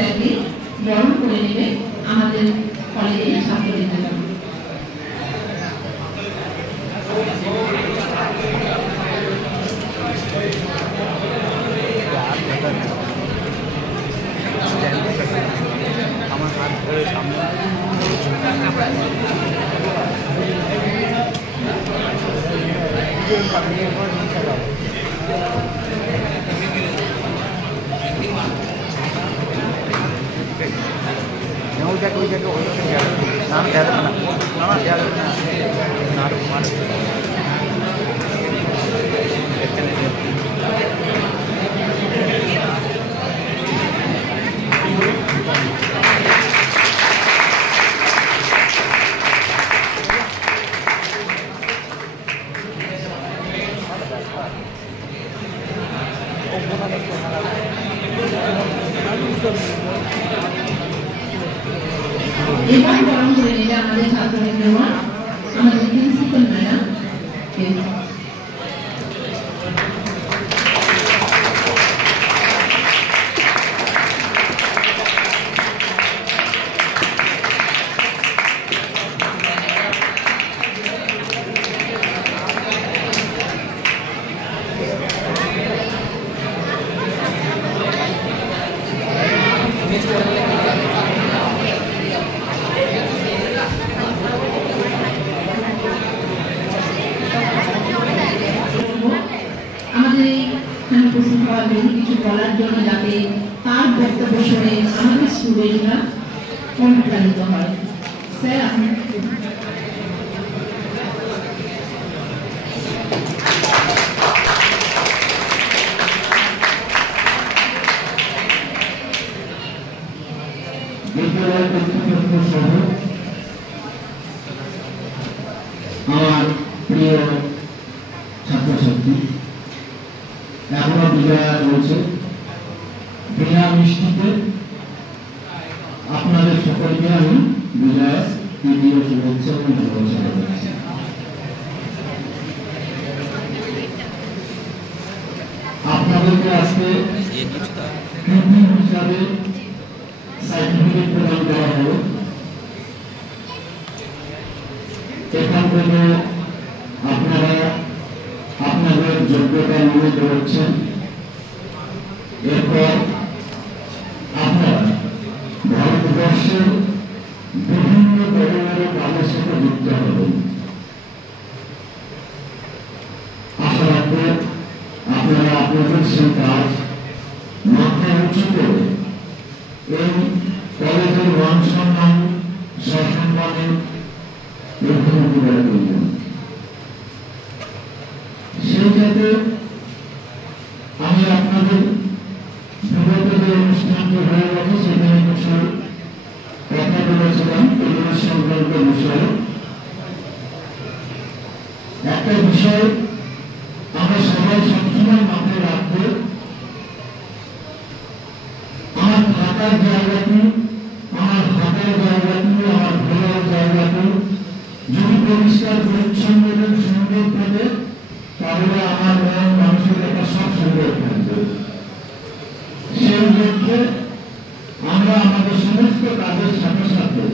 স্যারকে বরণ করে নেবে আমাদের কলেজের ছাত্রবৃন্দরা। আমার হাত ধরে সামনে এবার বরণ করে নেবে আমাদের ছাত্রবৃন্দরা, আমাদের প্রিন্সিপাল ম্যাডাম। কিছু বলার জন্য যাতে তার বক্তব্য শুনে আমাদের স্টুডেন্টরা অনুপ্রাণিত হয়। স্যার আপনি আমার প্রিয় ছাত্রছাত্রী, এখনো বিজয়া রয়েছে। বিনা মিষ্টিতে আপনাদের সকলকে আমি বিজয়ের তৃতীয় শুভেচ্ছা এবং ভালোবাসা জানাচ্ছি। আপনাদেরকে আজকে কৃতি হিসাবে সার্টিফিকেট প্রদান করা হলো। এখান থেকে আপনারা আপনাদের যোগ্যতা নিয়ে করছেন। এরপর আপনারা ভারতবর্ষের বিভিন্ন ধরনের কাজের সাথে যুক্ত হবেন। আশা রাখবো আপনারা আপনাদের সেই কাজ মাথা উঁচু করে এই কলেজের মান সম্মান সসম্মানে মুখ্যমন্ত্রী করে তুলবেন। সেই সাথে আমি আপনাদের বিগত যে অনুষ্ঠানটি হয়ে গেছে সেখানে কিছু কথা বলেছিলাম পরিবেশ সংক্রান্ত বিষয়ে। একটা বিষয় আমরা সবাই সবসময় মাথায় রাখবো, আমার থাকার জায়গাটি, আমার হাতের জায়গাটি, আমার ঘোরার জায়গাটি যদি পরিষ্কার পরিচ্ছন্ন এবং সুন্দর থাকে তাহলে আমার মন মানসিকতা সব সুন্দর থাকবে। সেই লক্ষ্যে আমরা আমাদের সমস্ত কাজের সাথে সাথে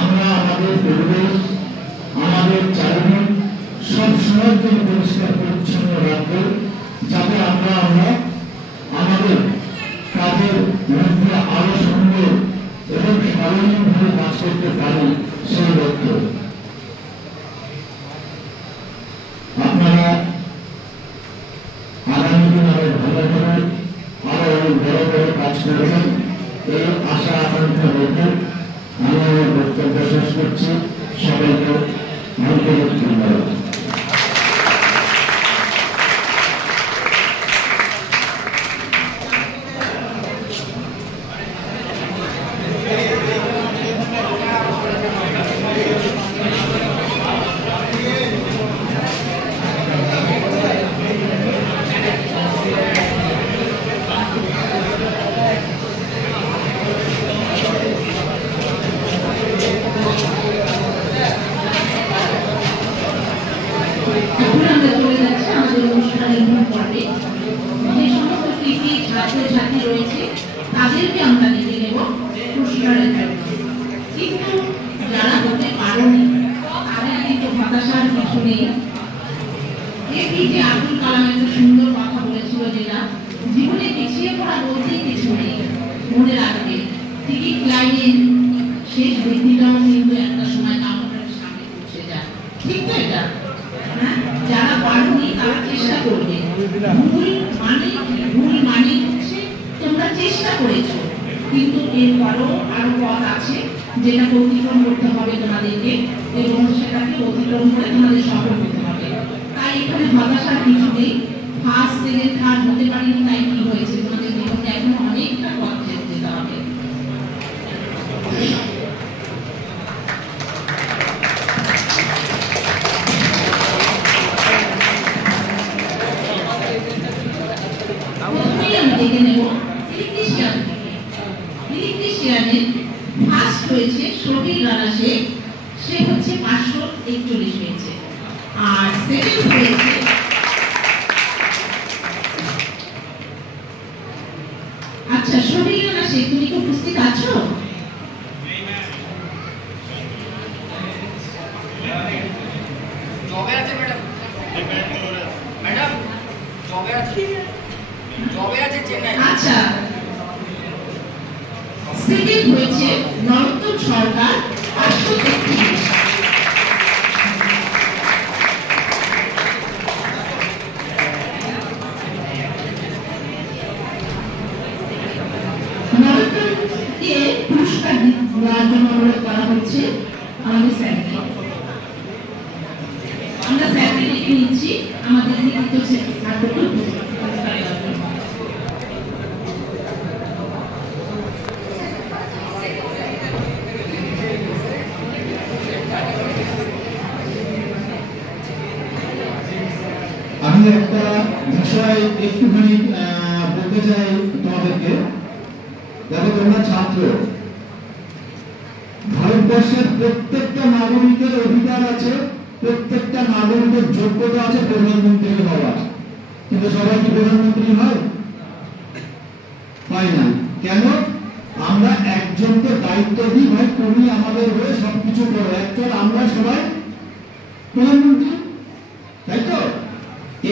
আমরা আমাদের পরিবেশ, আমাদের চারিদিক সব সময় জন্য পরিষ্কার পরিচ্ছন্ন রাখবো, যাতে আমরা আমাদের কাজের মধ্যে আরো সুন্দর এবং স্মরণীয়ভাবে কাজ করতে পারি সেই লক্ষ্যে। আপনারা আগামী দিন আরো ভালো করে আরো অনেক বড় বড় কাজ করবেন এই আশা আকাঙ্ক্ষা রেখে আমি আমার বক্তব্য শেষ করছি। সবাইকে আন্তরিক ধন্যবাদ। ছাত্রছাত্রী রয়েছে তাদেরকে আমরা ডেকে নেব পুরস্কারের জন্য। কিন্তু যারা হতে পারেনি তাদের কিন্তু হতাশার কিছু নেই। এপিজে আব্দুল কালাম একটা সুন্দর কথা বলেছিল, যেটা জীবনে পিছিয়ে পড়া বলতেই কিছু নেই, মনে রাখবে টিকিট লাইনের শেষ ব্যক্তিটাও কিন্তু একটা সময় কাউন্টারের সামনে পৌঁছে যায়। ঠিক তো এটা? হ্যাঁ, যারা পারেনি তারা চেষ্টা করবে। ভুল মানে হচ্ছে তোমরা চেষ্টা করেছো, কিন্তু এরপরও আরো পথ আছে যেটা অতিক্রম করতে হবে তোমাদেরকে, এবং সেটাকে অতিক্রম করে তোমাদের সফল হতে হবে। তাই এখানে হতাশার কিছু নেই। ফার্স্ট, সেকেন্ড, থার্ড হতে পারিনি তাই কি হয়েছে, তোমাদের জীবনে এখন অনেকটা পথ যেতে হবে। প্রথমেই আমি দেখে নেব ইলেকট্রিশিয়ান থেকে। ইলেকট্রিশিয়ানের ফার্স্ট হয়েছে শফিক রানা শেখ, সে হচ্ছে 541 পেয়েছে। আর সেকেন্ড হয়েছে আচ্ছা শফিক রানা শেখ, তুমি কি উপস্থিত আছো? জবে আছে ম্যাডাম, ম্যাডাম জবে আছে চেন্নাই। আচ্ছা, সেকেন্ড হয়েছে নরোত্তম সরকার 533। নরোত্তমকে পুরস্কার দেওয়ার জন্য অনুরোধ করা হচ্ছে আমাদের স্যারকে। আমরা স্যারকে ডেকে নিচ্ছি আমাদের লিখিত ছাত্রকে পুরস্কার দেওয়ার জন্য। আমি একটা বিষয় একটুখানি বলতে চাই তোমাদেরকে। দেখো, তোমরা ছাত্র, ভারতবর্ষের প্রত্যেকটা নাগরিকের অধিকার আছে, প্রত্যেকটা নাগরিকের যোগ্যতা আছে প্রধানমন্ত্রী হওয়ার। কিন্তু সবাই কি প্রধানমন্ত্রী হয়? হয় না। কেন? আমরা একজনকে দায়িত্ব দিই, ভাই তুমি আমাদের হয়ে সবকিছু করো, অ্যাকচুয়ালি আমরা সবাই প্রধানমন্ত্রী, তাই তো?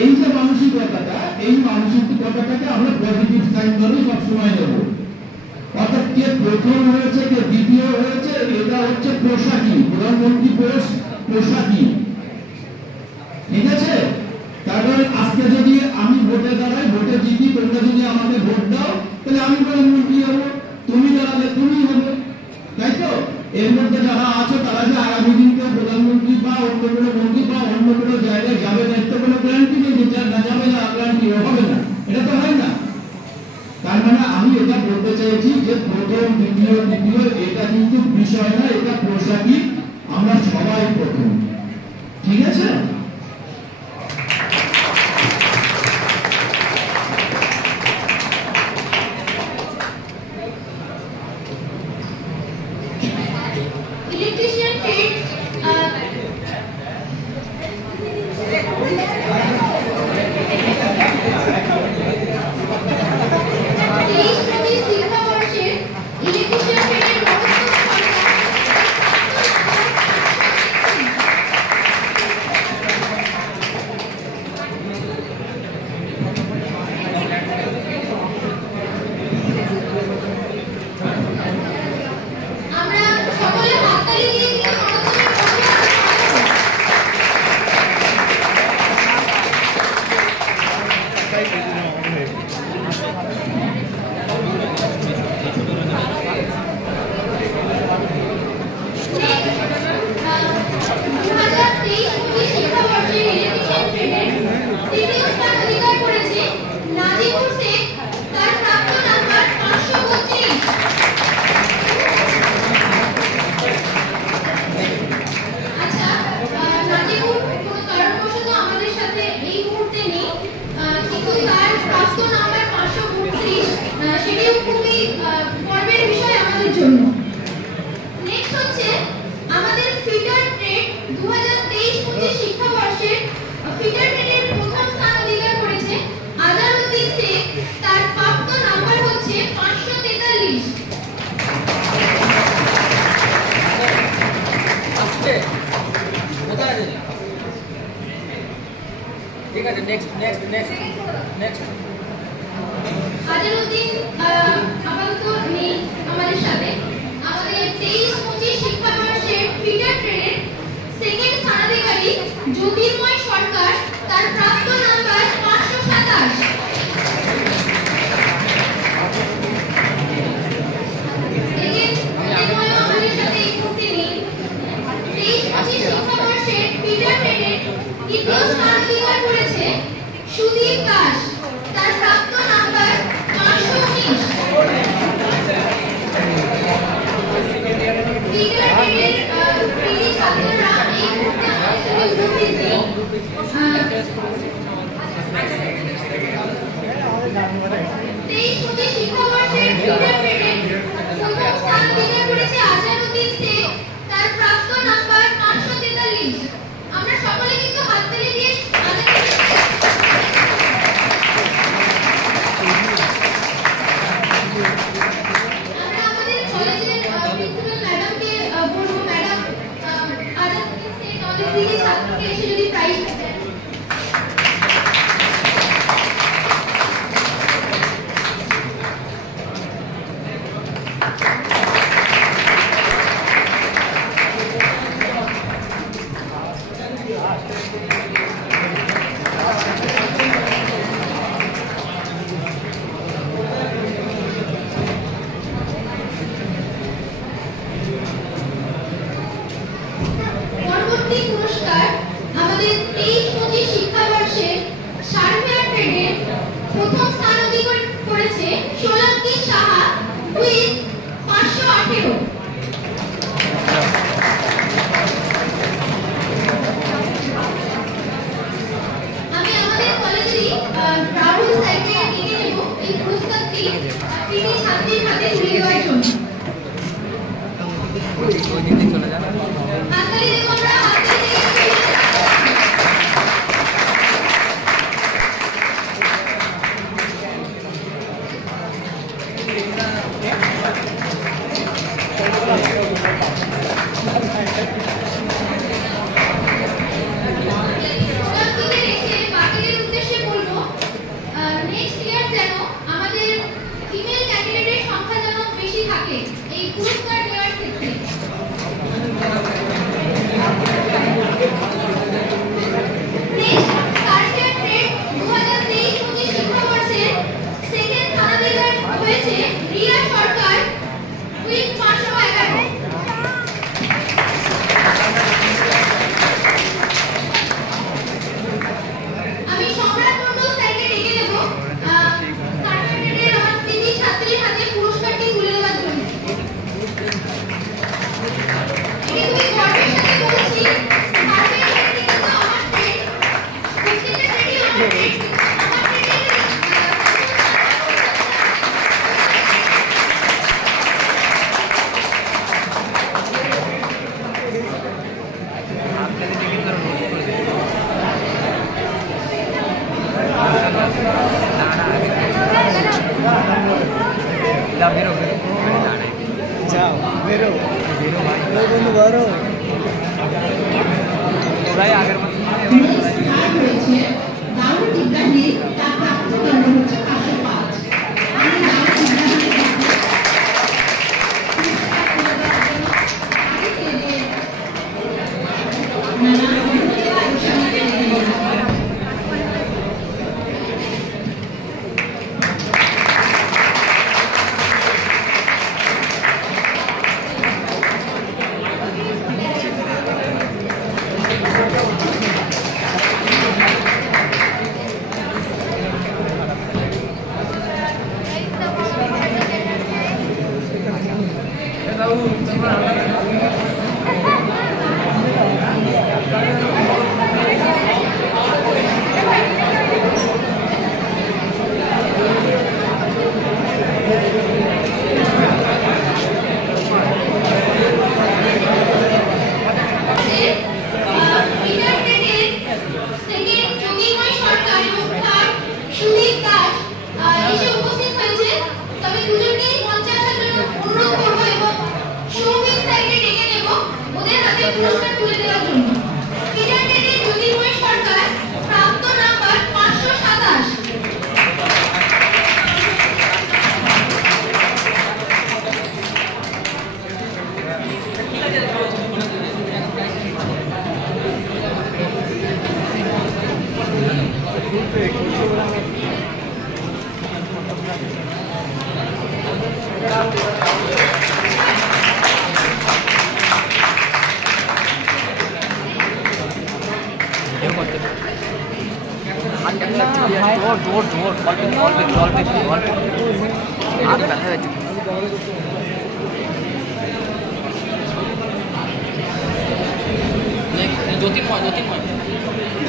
এই যে মানসিকতাটা, এই মানসিকতাটাকে আমরা পজিটিভ সাইন ধরে সবসময় নেব। অর্থাৎ কে প্রথম হয়েছে, কে দ্বিতীয় হয়েছে, এটা হচ্ছে পোশাকি, প্রধানমন্ত্রী পোশাকি। ঠিক আছে? কারণ আজকে যদি আমি ভোটে দাঁড়াই, ভোটে জিতি, তোমরা যদি আমাকে ভোট দাও, তাহলে আমি প্রধানমন্ত্রী হবো, তুমি দাঁড়ালে তুমি হবে, তাই তো? এর মধ্যে যারা আছো তারা যে আগামী দিনকে প্রধানমন্ত্রী বা অন্য কোনো মন্ত্রী বা অন্য কোনো জায়গায় যাবে না, এতে কোনো গ্যারান্টি নেই যে না যাবে না, গ্যারান্টি হবে না, এটা তো হয় না। তার মানে আমি এটা বলতে চাইছি যে প্রথম, দ্বিতীয়, তৃতীয় এটা কিন্তু বিষয় না, এটা পোশাকি, আমরা সবাই প্রথম। ঠিক আছে? ইলেকট্রিশিয়ান ট্রেড শিক্ষাবর্ষের ইলেকট্রিশিয়ান ট্রেডের আমরা সকলে হাততালি দিয়ে ফিটার ট্রেড 2023-25 শিক্ষাবর্ষের ফিটার ট্রেডের প্রথম স্থান ঠিক আছে, নেক্সট। আজহারউদ্দিন আপাতত নেই আমাদের সাথে। আমাদের 23-25 শিক্ষাবর্ষের ফিডার ট্রেনের সেকেন্ড স্থানাধিকারী জ্যোতির্ময় সরকার, তার প্রাপ্ত নাম্বার 527। আমাদের সাথে এই মুহূর্তে নেই। 23-25 শিক্ষাবর্ষের ফিডার ট্রেনের দ্বিতীয় স্থানাধিকার করেছে সুদীপ দাস, তার প্রাপ্ত নাম্বার 519। ফিডার ট্রেনের কৃতি ছাত্ররা এই মুহূর্তে আমাদের সঙ্গে উপস্থিত নেই। 23-25 শিক্ষাবর্ষের ফিডার ট্রেনের প্রথম স্থান অধিকার করেছে আজহারউদ্দিন শেখ, তার প্রাপ্ত নাম্বার 543। আমরা সকলে কিন্তু হাততালি দিয়ে আমরা আমাদের কলেজের প্রিন্সিপাল ম্যাডামকে বলবো, ম্যাডাম আজহারউদ্দিন শেখ আমাদের দিকে ছাত্রকে এসে যদি প্রাইজ দেন। পরবর্তী পুরস্কার আমাদের 23-25 শিক্ষাবর্ষের সার্ভেয়ার ট্রেডের প্রথম স্থান অধিকার করেছে সোলাঙ্কি সাহা উইথ 518। আমি আমাদের কলেজেরই রাহুল স্যারকে ডেকে নেব এই পুরস্কারটি তিনি ছাত্রীর হাতে তুলে দেওয়ার জন্য। হাততালি দেব আমরা, হাততালি দিয়ে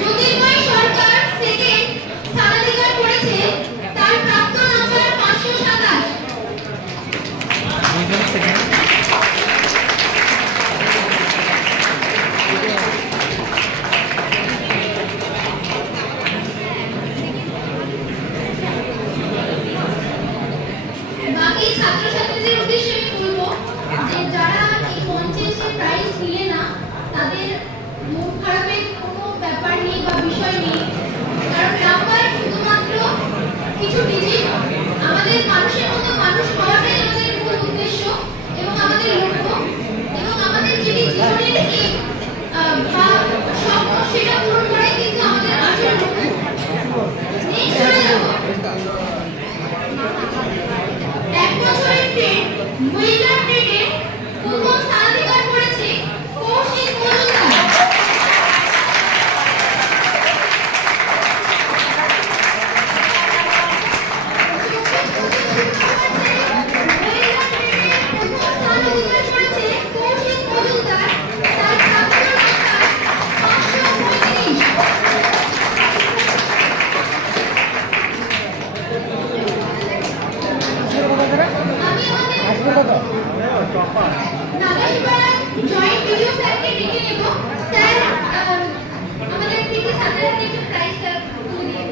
জ্যোতির্ময় সরকার সেকেন্ড স্থানাধিকার করেছে, তার প্রাপ্ত নাম্বার 527। বাকি ছাত্রছাত্রীদের উদ্দেশ্যে আমি বলবো যে যারা এই মঞ্চে এসে প্রাইজ নিলে না, তাদের মন খারাপের কোনো ব্যাপার নেই বা বিষয় নেই, কারণ নাম্বার শুধুমাত্র কিছু ডিজিট। আমাদের মানুষের মতো মানুষ হওয়াটাই আমাদের মূল উদ্দেশ্য এবং আমাদের লক্ষ্য, এবং আমাদের যেটি জীবনের aim, বা স্বপ্ন, সেটা পূরণ করাই কিন্তু আমাদের আসল লক্ষ্য। নেক্সট চলে যাবো। এক বছরের ট্রেন মহিলা ট্রেনের প্রথম স্থানাধিকার করেছে কৌশিক মজুমদার। জয়েন্ট ভিডিও স্যারকে ডেকে নেব। স্যার আমাদের থেকে ছাত্রছাত্রীদের একটু প্রাইজটা তুলে দিয়ে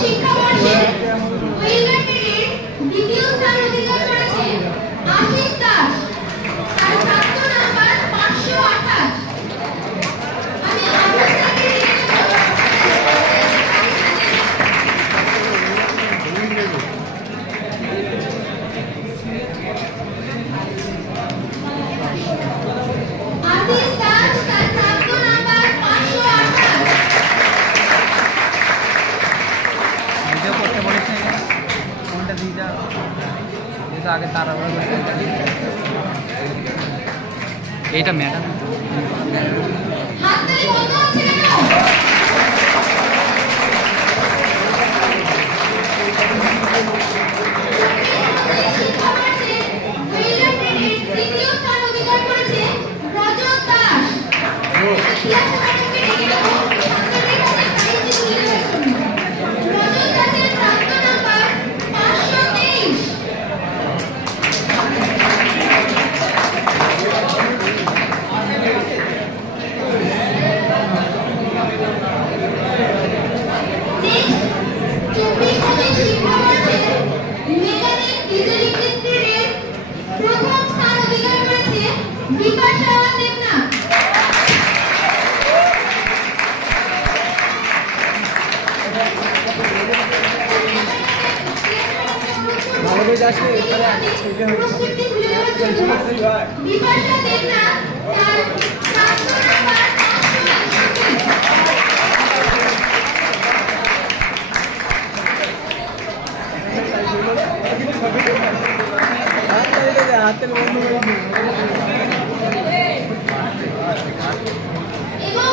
শিক্ষাবর্ষে ওয়েলগার ট্রেনের দ্বিতীয় স্থান অধিকার করেছে আশিস দাস, তার প্রাপ্ত নাম্বার 528। আমি আশিস দাসকে আশিস দাস, তার প্রাপ্ত নাম্বার 528। করতে বলেছে কোনটা দিয়ে যা যেটা আগে তার এইটা ম্যাডাম হাততালি বন্ধ হচ্ছে কেন? শিক্ষাবর্ষে ওয়েলগার ট্রেনের তৃতীয় স্থান অধিকার করেছে রজত দাস। ইতিহাস ম্যাডামকে ডেকে নেব ছাত্রদের কাছে প্রাইজটি তুলে দেওয়ার জন্য। রজত দাসের প্রাপ্ত নাম্বার 523। মেকানিক ডিজেল ইঞ্জিন ট্রেনের প্রথম স্থান অধিকার করেছে বিপাশা দেবনাথ। প্রস্তুতি তুলে দেওয়ার জন্য বিপাশা দেবনাথ, তার প্রাপ্ত নাম্বার 561। এবং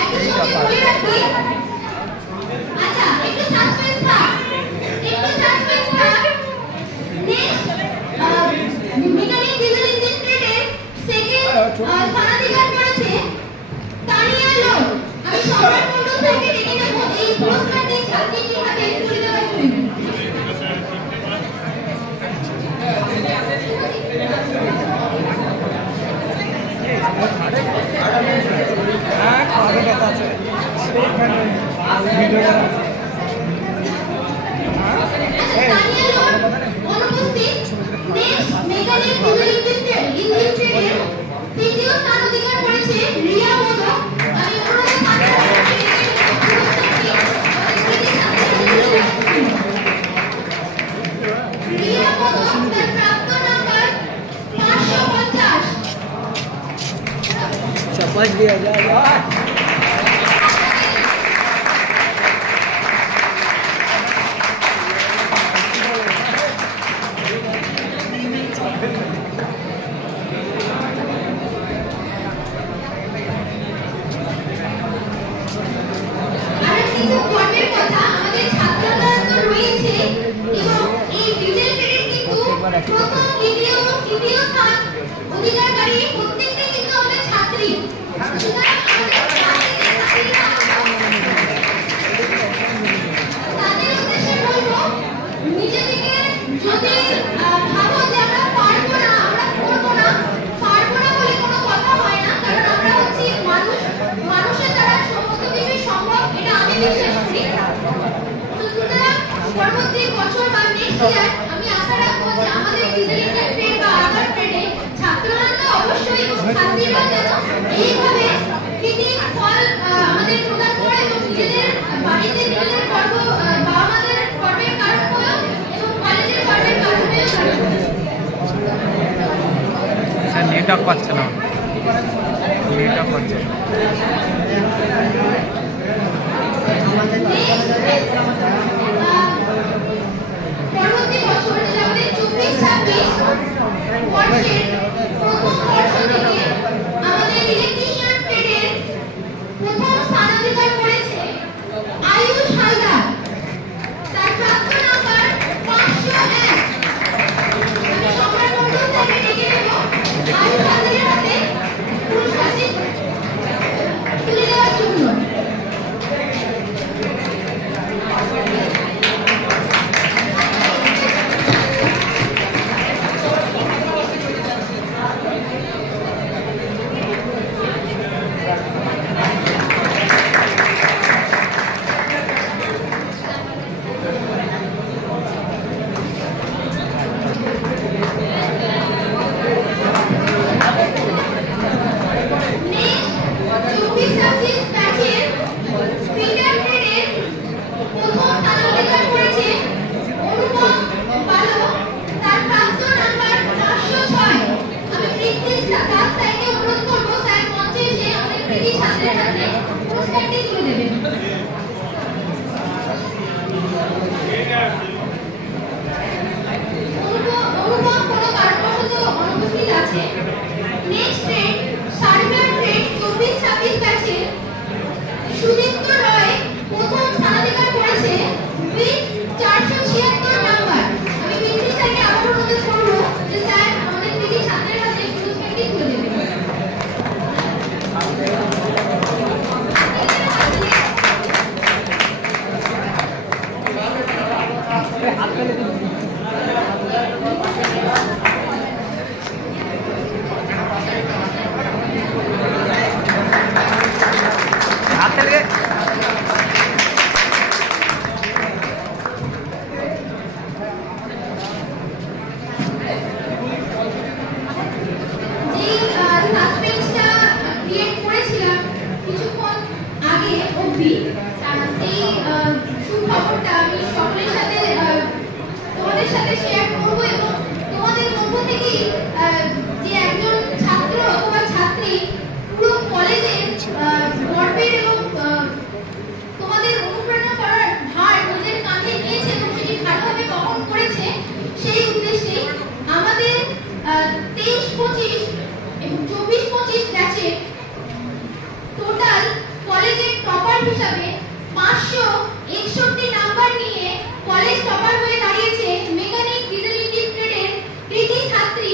একই সঙ্গে বলে রাখি, আচ্ছা একটু সাসপেন্স থাক, নেক্সট মেকানিক ডিজেল ইঞ্জিন ট্রেনের সেকেন্ড স্থানাধিকার করেছে তানিয়া লোক। আমি সম্রাট মণ্ডল থেকে ডেকে নেব এই পুরস্কারটি ছাত্রীটির হাতে তুলে দেওয়ার জন্য। তৃতীয় স্থান অধিকার করেছে রিয়া মোদক। আমি অনুরোধ রিয়া মোদক তার প্রাপ্ত নাম্বার 550। शपथ दिया जाए। প্রথম দ্বিতীয় ও তৃতীয় স্থান অধিকারী প্রত্যেকটি কিন্তু আমাদের ছাত্রী। সুতরাং তাদের উদ্দেশ্যে বলবো, নিজে থেকে যদি ভাবো যে আমরা পারবো না, আমরা করবো না, পারবো না বলে কোনো কথা হয় না। কারণ আমরা হচ্ছি মানুষ, মানুষের দ্বারা সমস্ত কিছু সম্ভব, এটা আমি বিশ্বাস করি। সুতরাং পরবর্তী বছর বা নেক্সট ইয়ার আমি আশা রাখবো যে আমাদের ফিজিক্যাল ট্রেড বা আর্ট ট্রেডে ছাত্ররা তো অবশ্যই ছাত্রীরা যেন এইভাবে কৃতিম ফল আমাদের প্রদান করে এবং নিজেদের বাড়িতে নিজেদের গর্ব বা আমাদের গর্বের কারণ হয়েও এবং কলেজের গর্বের কারণ হয়েও স্যার নেটওয়ার্ক পাচ্ছে না, নেটওয়ার্ক পাচ্ছে পরবর্তী বছর যেটা আমাদের 24-26 বর্ষের প্রথম বর্ষ থেকে আমাদের ইলেকট্রিশিয়ান ট্রেডের প্রথম স্থান অধিকার করেছে আয়ুষ হালদার। তার প্রাপ্ত নাম্বার 501। আমি সম্রাট মন্ডল থেকে ডেকে নেব আয়ুষ হালদারের হাতে পুরস্কারটি তুলে দেওয়ার জন্য। সুদীপ্ত রয় প্রথম স্থানাধিকার করেছে 476 নাম্বার। আমি বিদ্যুৎ স্যারকে আবার অনুরোধ করবো যে স্যার আমাদের কৃতি ছাত্রের হাতে পুরস্কারটি তুলে দেবেন। হিসাবে 561 নাম্বার নিয়ে কলেজ টপার হয়ে দাঁড়িয়েছে মেকানিক ডিজেল ইঞ্জিন ট্রেডের কৃতি ছাত্রী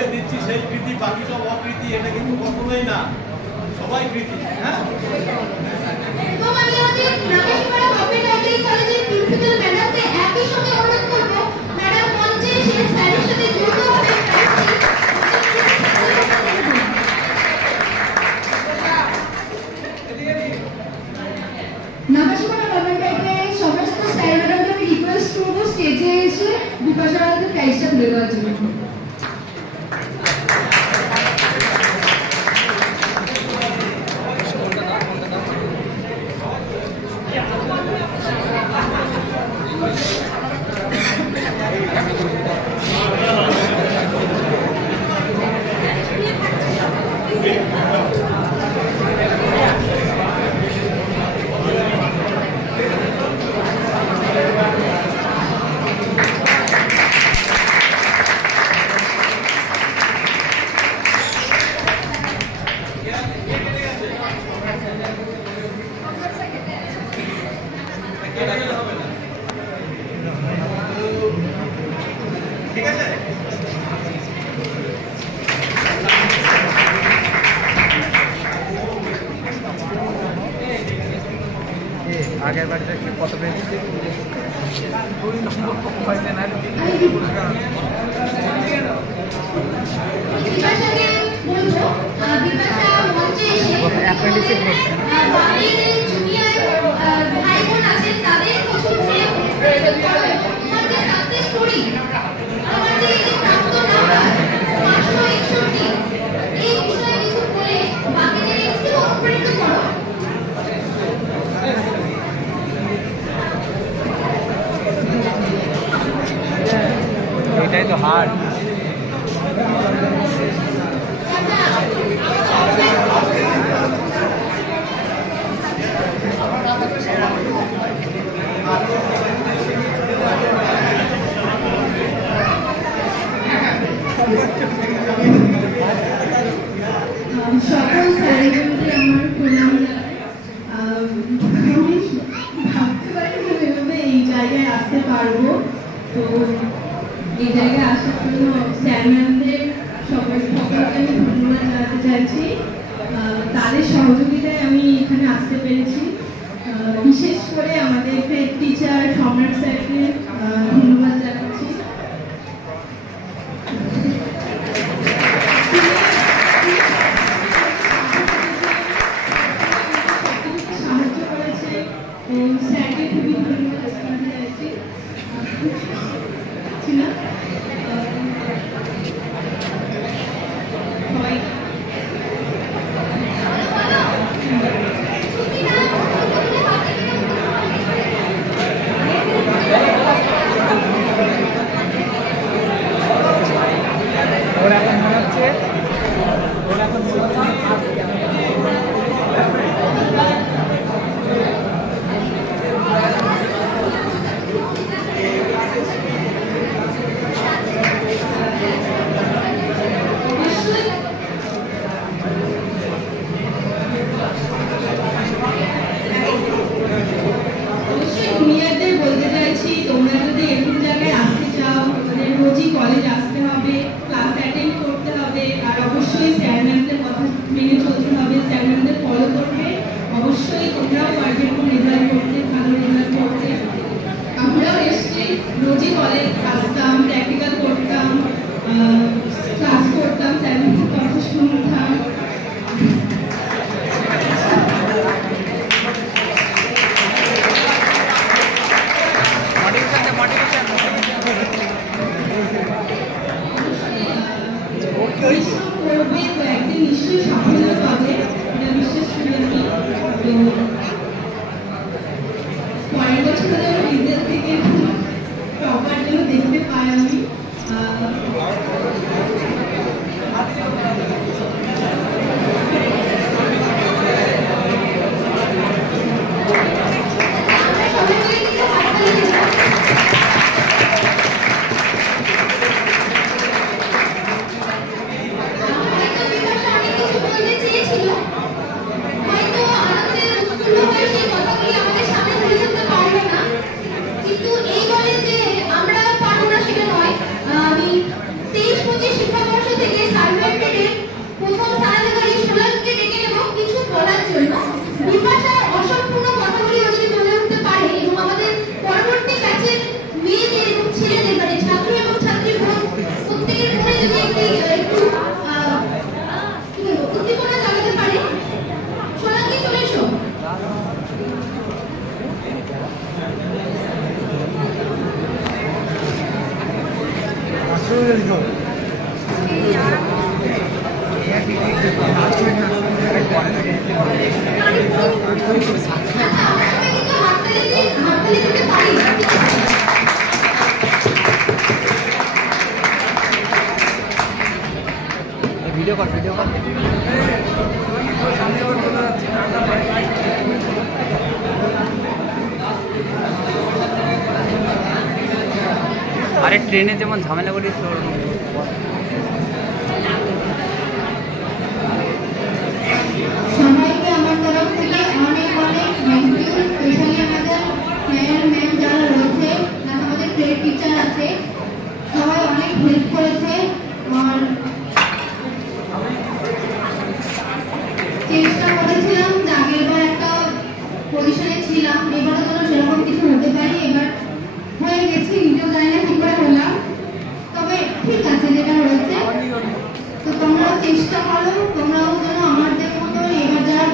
সবাইকে দিচ্ছি সেই কৃতি, বাকি সব অকৃতি, এটা কিন্তু কখনোই না, সবাই কৃতি। হ্যাঁ, এবং আমি আমাদের নাগেশপাড়া গভর্নমেন্ট আইটিআই কলেজের প্রিন্সিপাল ম্যাডামকে একই সঙ্গে অনুরোধ করব, ম্যাডাম মঞ্চে এসে স্যারের সাথে দ্রুতভাবে নাগেশপাড়া গভর্নমেন্ট আইটিআই সমস্ত স্যার ম্যাডামকে আমি রিকোয়েস্ট করবো স্টেজে এসে বিপাশা ম্যাডামকে প্রাইজটা তুলে দেওয়ার জন্য। ঠিক আছে। আগের বাড়িতে কত পেয়েছি? 2 নম্বর পাইলেন আর বিপাশাকে বলবো, বিপাশা মঞ্চে এসে অ্যাপ্রেন্টিসশিপ করছেন। বাড়ির জুনিয়র ভাই বোন আছেন, তাদের প্রচুর করে তোমার যে সাকসেস স্টোরি, আমার যে এই যে প্রাপ্ত নাম্বার 561, এই বিষয়ে কিছু বলে বাকিদের একটু অনুপ্রাণিত করো। এটাই তো হার্ড। সকল স্যারেদেরকে আমার প্রণাম জানাই। আমি ভাবতে পারিনি যে এভাবে এই জায়গায় আসতে পারবো। তো এই জায়গায় আসার জন্য স্যার ম্যামদের সকলকে আমি ধন্যবাদ জানাতে চাইছি। তাদের সহযোগিতায় আমি এখানে আসতে পেরেছি। বিশেষ করে আমাদের হেড টিচার সম্রাট স্যারকে ধন্যবাদ জানাচ্ছি। সাহায্য করেছে, স্যারকে খুবই ধন্যবাদ জানাতে চাইছি। সবাই ওর এখন মনে হচ্ছে ভিডিও কর আরে ট্রেনে যেমন ঝামেলা করিস সবাইকে আমার তরফ থেকে অনেক অনেক থ্যাংক ইউ। স্পেশালি আমাদের স্যার ম্যাম যারা রয়েছে, আমাদের ট্রেড টিচার আছে, সবাই অনেক হেল্প করেছে। আর চেষ্টা করেছিলাম যে আগেরবার একটা পজিশনে ছিলাম, এবারও যেন সেরকম কিছু হতে পারি। এবার হয়ে গেছি, নিজেও জানি না কি করে হলাম, তবে ঠিক আছে যেটা হয়েছে। তো তোমরাও চেষ্টা করো, তোমরাও যেন আমাদের মতো এবার যারা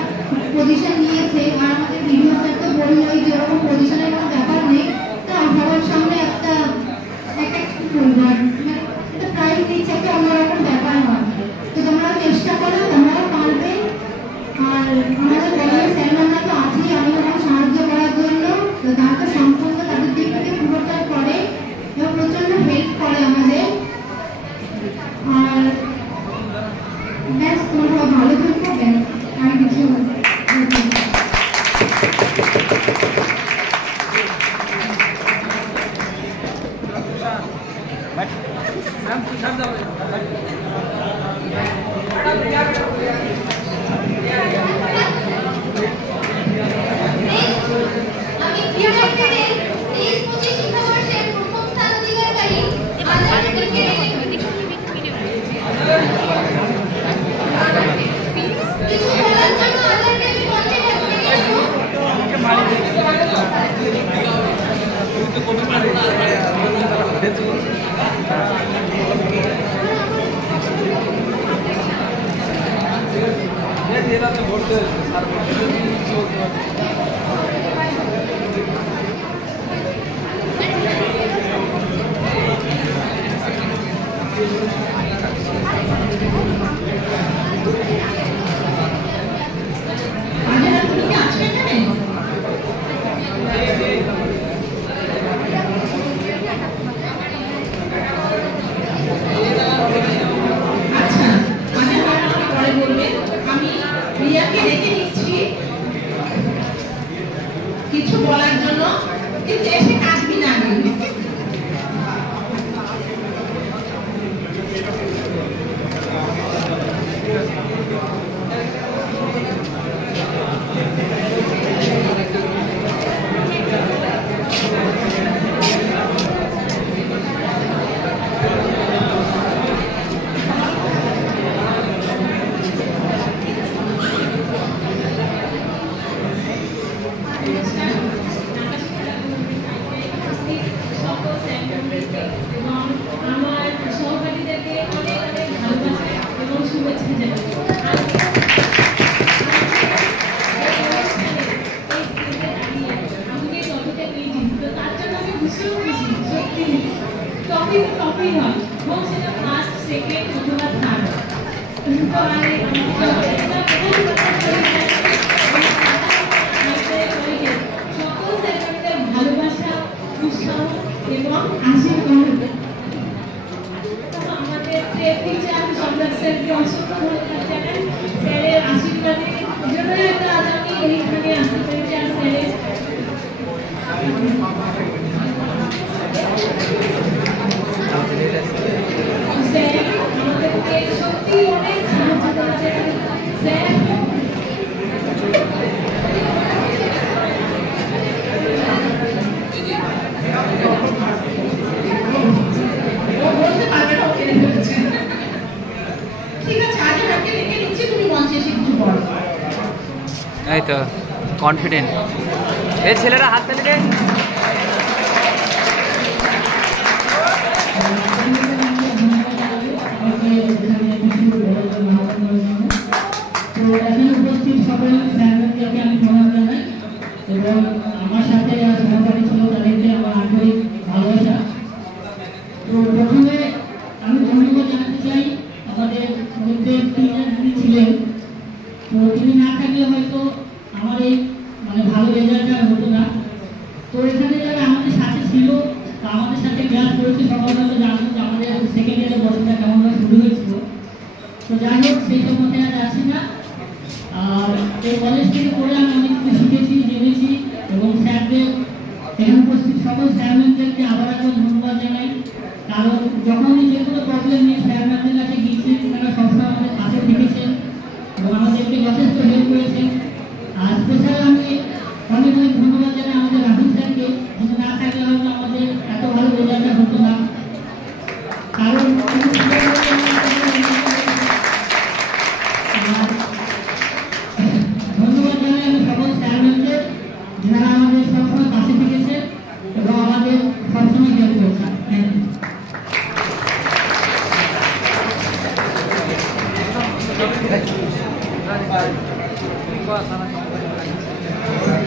পজিশন নিয়েছে, আর আমাদের ভিডিও স্যার তো বললোই যে ওরকম পজিশনের কোনো ব্যাপার নেই, তো সবার সামনে একটা প্রাইজ দিচ্ছে, একটা অন্যরকম ব্যাপার হয়। তো তোমরাও চেষ্টা করো, তোমরাও পারবে। আর আমাদের কলেজের স্যার ম্যামরা তো আছেই অনেক রকম সাহায্য করার জন্য, তো তারা তো সম্পূর্ণ তাদের দিক থেকে পুরোটা করে এবং প্রচন্ড হেল্প করে আমাদের। আর ব্যাস, তোমরা ভালো থাকো, ব্যাস আর কিছু আমি ক্রিকেটের 23-25 শিক্ষাবর্ষের প্রথম স্থান অধিকারী আজাদ ক্রিকেটের কিছু বলার জন্য আজাদকে আমি মঞ্চে কিছু বলার জন্য, কিন্তু এসে কাটবি না। ভালোবাসা, উৎসাহ এবং আশীর্বাদ আমাদের টিচার সম্রাট স্যারকে অসংখ্য ধন্যবাদ জানাই। স্যারের আশীর্বাদের জন্যই হয়তো আজ আমি এইখানে আসতে পেরেছি। আর স্যারের আমাদেরকে সত্যি অনেক সাহায্য করেছেন। স্যার এই তো কনফিডেন্ট। এই ছেলেরা হাত তালি দে। উপস্থিত সকল স্যারদেরকে আমি প্রণাম জানাই এবং আমার সাথে সহপাঠী ছিল তাদেরকে আমার আন্তরিক ভালোবাসা। তো প্রথমে করেছি সকালবেলা তো জানলাম যে আমাদের সেকেন্ড ইয়ারের বছরটা কেমনভাবে শুরু হয়েছিল। তো যাই হোক সেই সব মধ্যে আর আসি না। আর এই কলেজ থেকে পড়ে আমি অনেক কিছু শিখেছি, জেনেছি এবং স্যারদের এখানে উপস্থিত সকল স্যার ম্যামদেরকে আবার একবার ধন্যবাদ জানাই। কারণ যখনই যে কোনো প্রবলেম নিয়ে স্যার ম্যামদের কাছে গিয়েছি তারা সবসময় আমাদের পাশে থেকেছেন এবং আমাদেরকে যথেষ্ট হেল্প করেছেন। আর স্পেশাল আমি অনেক অনেক ধন্যবাদ জানাই আমাদের রাহুল স্যারকে, যিনি না থাকলে হয়তো আমাদের এত ভালো রেজাল্টটা হতো না। কারণ ধন্যবাদ জানাই আমি সকল স্যার ম্যামদের যারা আমাদের সবসময় পাশে থেকেছে এবং আমাদের সবসময় হেল্প করেছে। Thank you.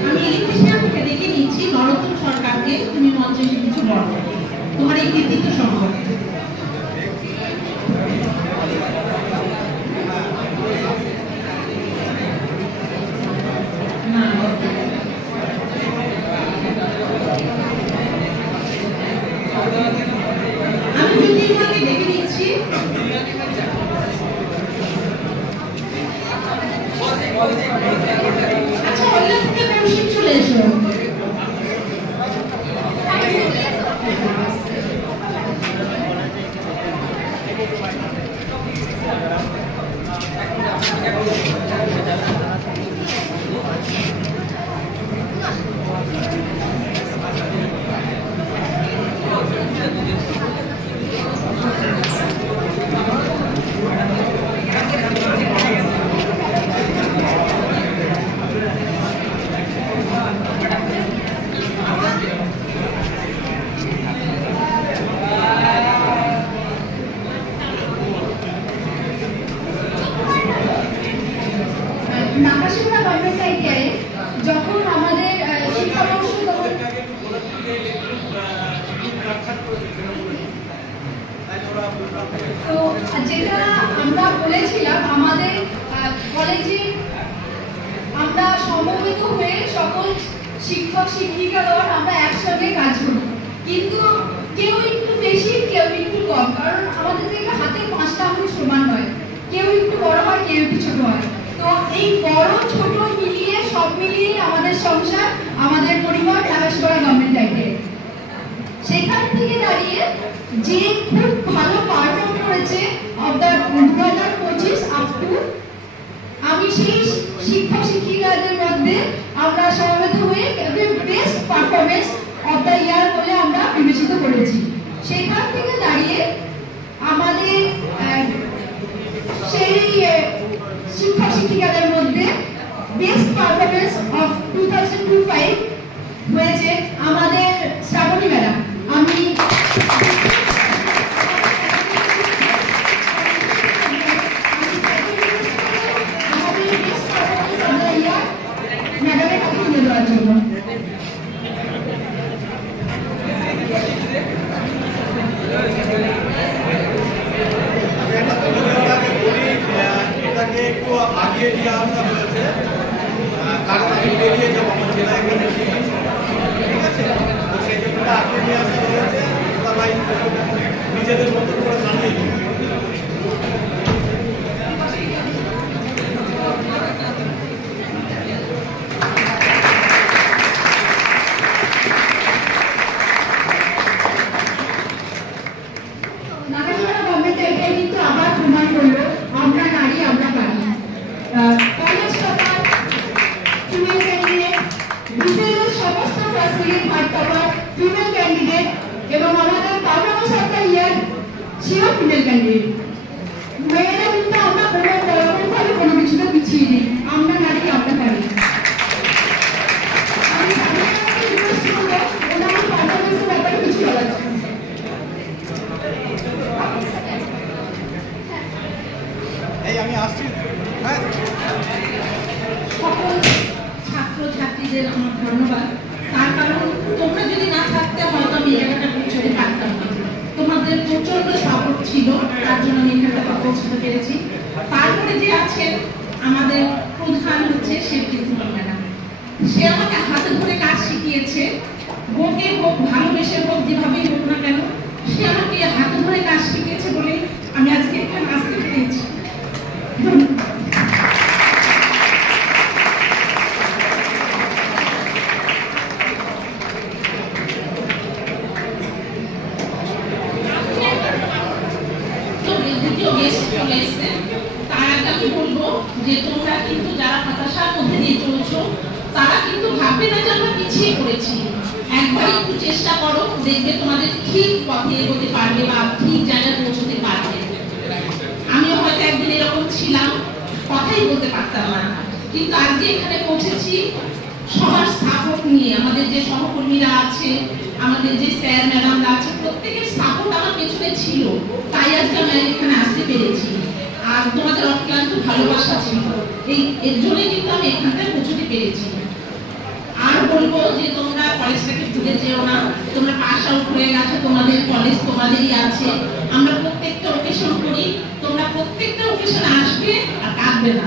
আমি ইলেকট্রিশিয়ানকে ডেকে নিচ্ছি, নরোত্তম সরকারকে। তুমি মঞ্চে কিছু বলো তোমার এই কৃতিত্ব সম্পর্কে। আমি জ্যোতির্ময়কে ডেকে নিচ্ছি। আচ্ছা, ওইলা থেকে কৌশিক চলে এসো। নাকাশিপাড়া গভর্নমেন্ট আইটিআই যখন আমাদের শিক্ষাবর্ষ তো যেটা আমরা বলেছিলাম আমাদের কলেজে আমরা সমবেত হয়ে সকল শিক্ষক শিক্ষিকাগণ আমরা একসঙ্গে কাজ করি, কিন্তু কেউ একটু বেশি কেউ একটু কম, কারণ আমাদের থেকে হাতের 5টা আঙুল সমান হয়, কেউ একটু বড় হয় কেউ একটু ছোট হয়। তো এই বড় ছোট মিলিয়ে সব মিলিয়ে আমাদের সংসার, আমাদের পরিবার নাকাশিপাড়া গভর্নমেন্ট আইটিআই। সেখান থেকে দাঁড়িয়ে যে খুব ভালো পারফর্ম করেছে অফ দ্য 2025 আপ টু, আমি সেই শিক্ষক শিক্ষিকাদের মধ্যে আমরা সমবেত হয়ে best performance of the year বলে আমরা বিবেচিত করেছি। সেখান থেকে দাঁড়িয়ে আমাদের সেই শিক্ষক শিক্ষিকাদের মধ্যে বেস্ট পারফরমেন্স অফ 2025 হয়েছে আমাদের শ্রাবণী ম্যাডাম। আমি ম্যাডামের কাছে তুলে দেওয়ার জন্য এটাকে একটু আগিয়ে নিয়ে আসা হয়েছে, কারণ আমি বেরিয়ে যাবো আমার জেলায়, ঠিক আছে? তো সেই জন্য আগিয়ে নিয়ে আসা হয়েছে, সবাই নিজেদের মতো করে জানিয়ে দিই। নাকাশিপাড়া গভর্নমেন্ট আইটিআই কিন্তু আবার প্রমাণ করলো আমরা নারী আমরা পারি। কলেজ টপার, ফিমেল ক্যান্ডিডেট, বিশেষ সমস্ত ফ্যাসিলিটি ভাগ টপার ফিমেল ক্যান্ডিডেট এবং আমাদের পারফরমেন্স অফ দ্য ইয়ার ছিল ফিমেল ক্যান্ডিডেট। মেয়েরা কিন্তু আমরা কোনোভাবে কোনো কিছুতে পিছিয়ে নেই, আমরা নারী আমরা পারি। আমি রিকোয়েস্ট করবো ওনার পারফরমেন্সের ব্যাপারে কিছু বলার জন্য। আমি আসছি। হ্যাঁ, সকল ছাত্র ছাত্রীদের আমার ধন্যবাদ। তার কারণ তোমরা যদি না থাকতে হয়তো আমি জায়গাটা পৌঁছতে পারতাম না। তোমাদের প্রচন্ড সাপোর্ট ছিল, তার জন্য আমি এখানটা পৌঁছতে পেরেছি। তারপরে যে আছেন আমাদের প্রধান হচ্ছে শেফিকুল ম্যাডাম, সে আমাকে হাতে ধরে কাজ শিখিয়েছে। হোকে হোক, ভালোবেসে হোক, যেভাবেই হোক না কেন গেস্ট চলে এসেছেন। তার আগে আমি বলবো যে তোমরা কিন্তু যারা হতাশার মধ্যে দিয়ে চলছো তারা কিন্তু ভাববে না যে আমরা পিছিয়ে পড়েছি। একবার একটু চেষ্টা করো, দেখবে তোমাদের ঠিক পথে এগোতে পারবে বা ঠিক জায়গায় পৌঁছতে পারবে। আমিও হয়তো একদিন এরকম ছিলাম, কথাই বলতে পারতাম না, কিন্তু আজকে এখানে পৌঁছেছি সবার সাপোর্ট নিয়ে। আমাদের যে সহকর্মীরা আছে, আমাদের যে স্যার ম্যাডামরা আছে, প্রত্যেকের সাপোর্ট আমার পেছনে ছিল, তাই আজকে আমি এখানে আসতে পেরেছি। আর তোমাদের অক্লান্ত ভালোবাসা ছিল, এর জন্যই কিন্তু আমি এখানটায় পৌঁছতে পেরেছি। আর বলবো যে তোমরা কলেজটাকে ভুলে যেও না, তোমরা পাস আউট হয়ে গেছো, তোমাদের কলেজ তোমাদেরই আছে। আমরা প্রত্যেকটা ওকেশন করি, তোমরা প্রত্যেকটা ওকেশনে আসবে আর কাঁদবে না।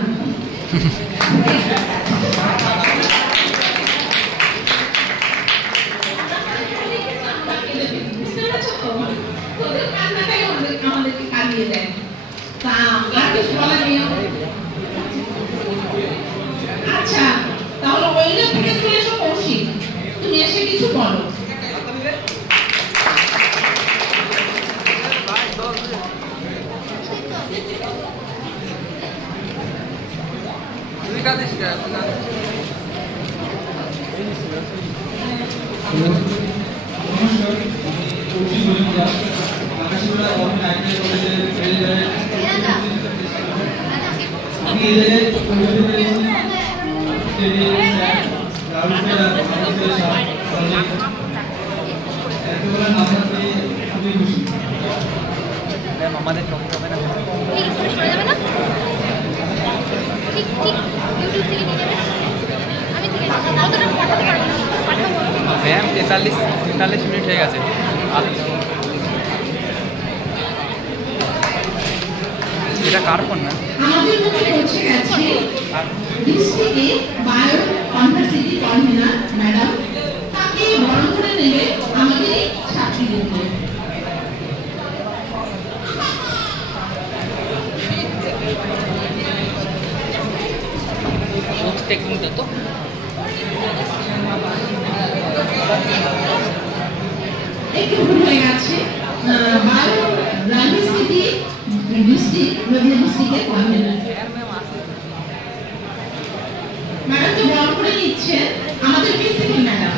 তোদের কান্নাটাই আমাদেরকে কাঁদিয়ে দেয়। তা আর কিছু বলার নেই। আচ্ছা, তাহলে ওইটা থেকে চলে এসো কৌশিক, তুমি এসে কিছু বলো। নমস্কার, কৌশিক মজুমদার, আকাশীপাড়া গভর্নমেন্ট আইটিআই কলেজের আমি এই জায়গায় পৌঁছতে পেরেছি খুবই খুশি। আমাদের টপিক হবে না, ম্যাম 43 মিনিট হয়ে গেছে। এটা কার ফোন না? আমাদের মধ্যে পৌঁছে গেছে ডিস্ট্রিক্টে বায়ো ইউনিভার্সিটি কনভেনার ম্যাডাম, তাকে বরণ করে নেবে আমাদের এই ছাত্রীদেরকে। তো একটু ভুল হয়ে গেছে, বায়ো ইউনিভার্সিটি ডিস্ট্রিক্টের কনভেনার ম্যাডামকে বরণ করে নিচ্ছেন আমাদের প্রিন্সিপাল ম্যাডাম।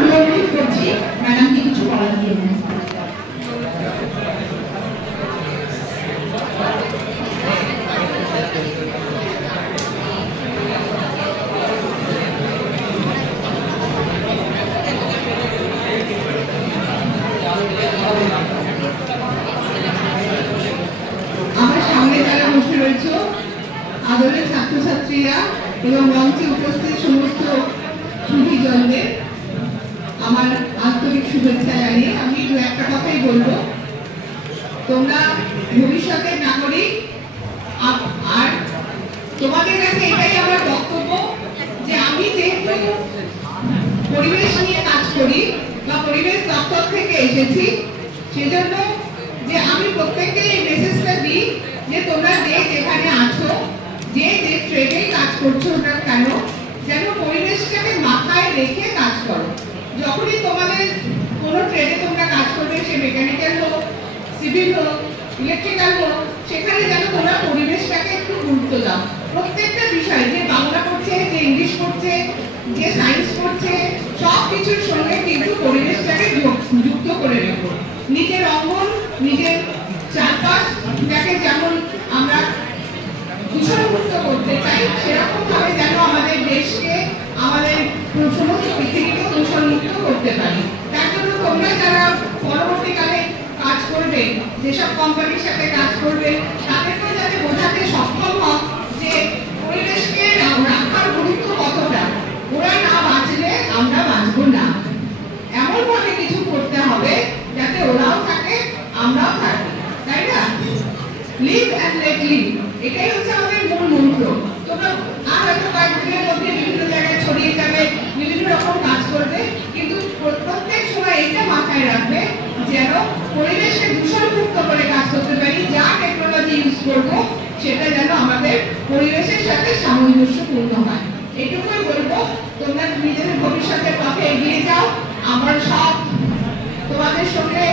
আমরা অনুরোধ করছি ম্যাডামকে কিছু বলার জন্য। আমার সামনে যারা বসে রয়েছে আদরের ছাত্রছাত্রীরা এবং মঞ্চে উপস্থিত সমস্ত সুধীজনদের আমার আন্তরিক শুভেচ্ছা জানিয়ে আমি দু একটা কথাই বলবো। তোমরা ভবিষ্যতের নাগরিক, আর তোমাদের কাছে এটাই আমার বক্তব্য যে আমি যেহেতু পরিবেশ নিয়ে কাজ করি বা পরিবেশ দপ্তর থেকে এসেছি, সেজন্য যে আমি প্রত্যেককে এই মেসেজটা দিই যে তোমরা যে যেখানে আছো, যে যে ট্রেডে কাজ করছো না কেন, যেন পরিবেশটাকে মাথায় রেখে কাজ করো। যখনই তোমাদের কোনো ট্রেডে তোমরা কাজ করবে, সে মেকানিক্যাল হোক, সিভিল হোক, ইলেকট্রিক্যাল হোক, সেখানে যেন তোমরা পরিবেশটাকে একটু গুরুত্ব দাও। প্রত্যেকটা বিষয়, যে বাংলা পড়ছে, যে ইংলিশ পড়ছে, যে সায়েন্স পড়ছে, সব কিছুর সঙ্গে কিন্তু পরিবেশটাকে যুক্ত করে রেখো। নিজের অঙ্গন, নিজের চারপাশটাকে যেমন আমরা দূষণমুক্ত করতে চাই, সেরকম ভাবে যেন আমাদের দেশকে, আমাদের সমস্ত পৃথিবীকে দূষণমুক্ত করতে পারি। তার জন্য তোমরা যারা পরবর্তীকালে কাজ করবে, যেসব কোম্পানির সাথে কাজ করবে, তাদেরকে যাতে বোঝাতে সক্ষম হও যে পরিবেশকে রাখার গুরুত্ব কতটা। ওরা না বাঁচলে আমরা বাঁচবো না, এমন ভাবে কিছু করতে হবে যাতে ওরাও থাকে, আমরাও থাকি, তাই না? এটাই হচ্ছে আমাদের মূল মন্ত্র। তোমরা আর হয়তো কয়েকদিনের মধ্যে বিভিন্ন জায়গায় ছড়িয়ে যাবে, বিভিন্ন রকম কাজ করবে, কিন্তু প্রত্যেক সময় এটা মাথায় রাখবে যেন পরিবেশকে দূষণমুক্ত করে কাজ করতে পারি। যা টেকনোলজি ইউজ করবো সেটা যেন আমাদের পরিবেশের সাথে সামঞ্জস্যপূর্ণ হয়। এটুকুই বলবো, তোমরা নিজেদের ভবিষ্যতের পথে এগিয়ে যাও। আমার সব তোমাদের সঙ্গে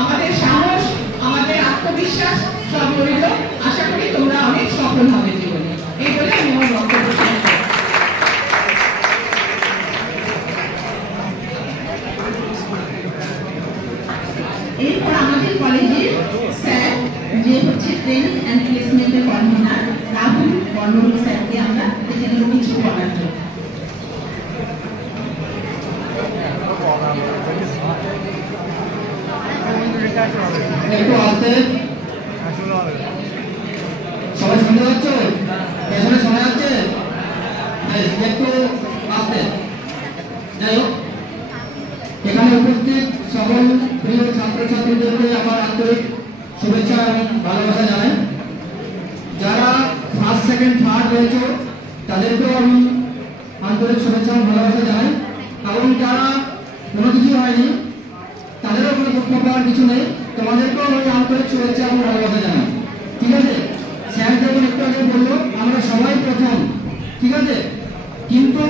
আমাদের সাহস, আমাদের আত্মবিশ্বাস সব রইল। আশা করি তোমরা অনেক সফল হবে জীবনে। এই বলে আমি আমার বক্তব্য শেষ করছি। এরপর আমাদের কলেজের স্যার যে হচ্ছে ট্রেনিং অ্যান্ড প্লেসমেন্টের কনভেনার রাহুল বর্ণন স্যারকে আমরা এখানে কিছু বলার জন্য। একটু আসতে সবাই শুনতে পাচ্ছ? পেছনে শোনা যাচ্ছে? একটু আসতে। যাই হোক, এখানে উপস্থিত সকল প্রিয় ছাত্রছাত্রীদেরকে আমার আন্তরিক শুভেচ্ছা এবং ভালোবাসা জানাই। যারা ফার্স্ট সেকেন্ড থার্ড রয়েছে তাদেরকেও আমি আন্তরিক শুভেচ্ছা এবং ভালোবাসা জানাই। এবং যারা কোনো কিছু হয়নি তাদেরও কোনো দুঃখ পাওয়ার কিছু নেই, তোমাদেরকেও আমি আন্তরিক শুভেচ্ছা এবং ভালোবাসা জানাই। ঠিক আছে? স্যার যেমন একটু আগে বললো আমরা সবাই প্রথম, ঠিক আছে, কিন্তু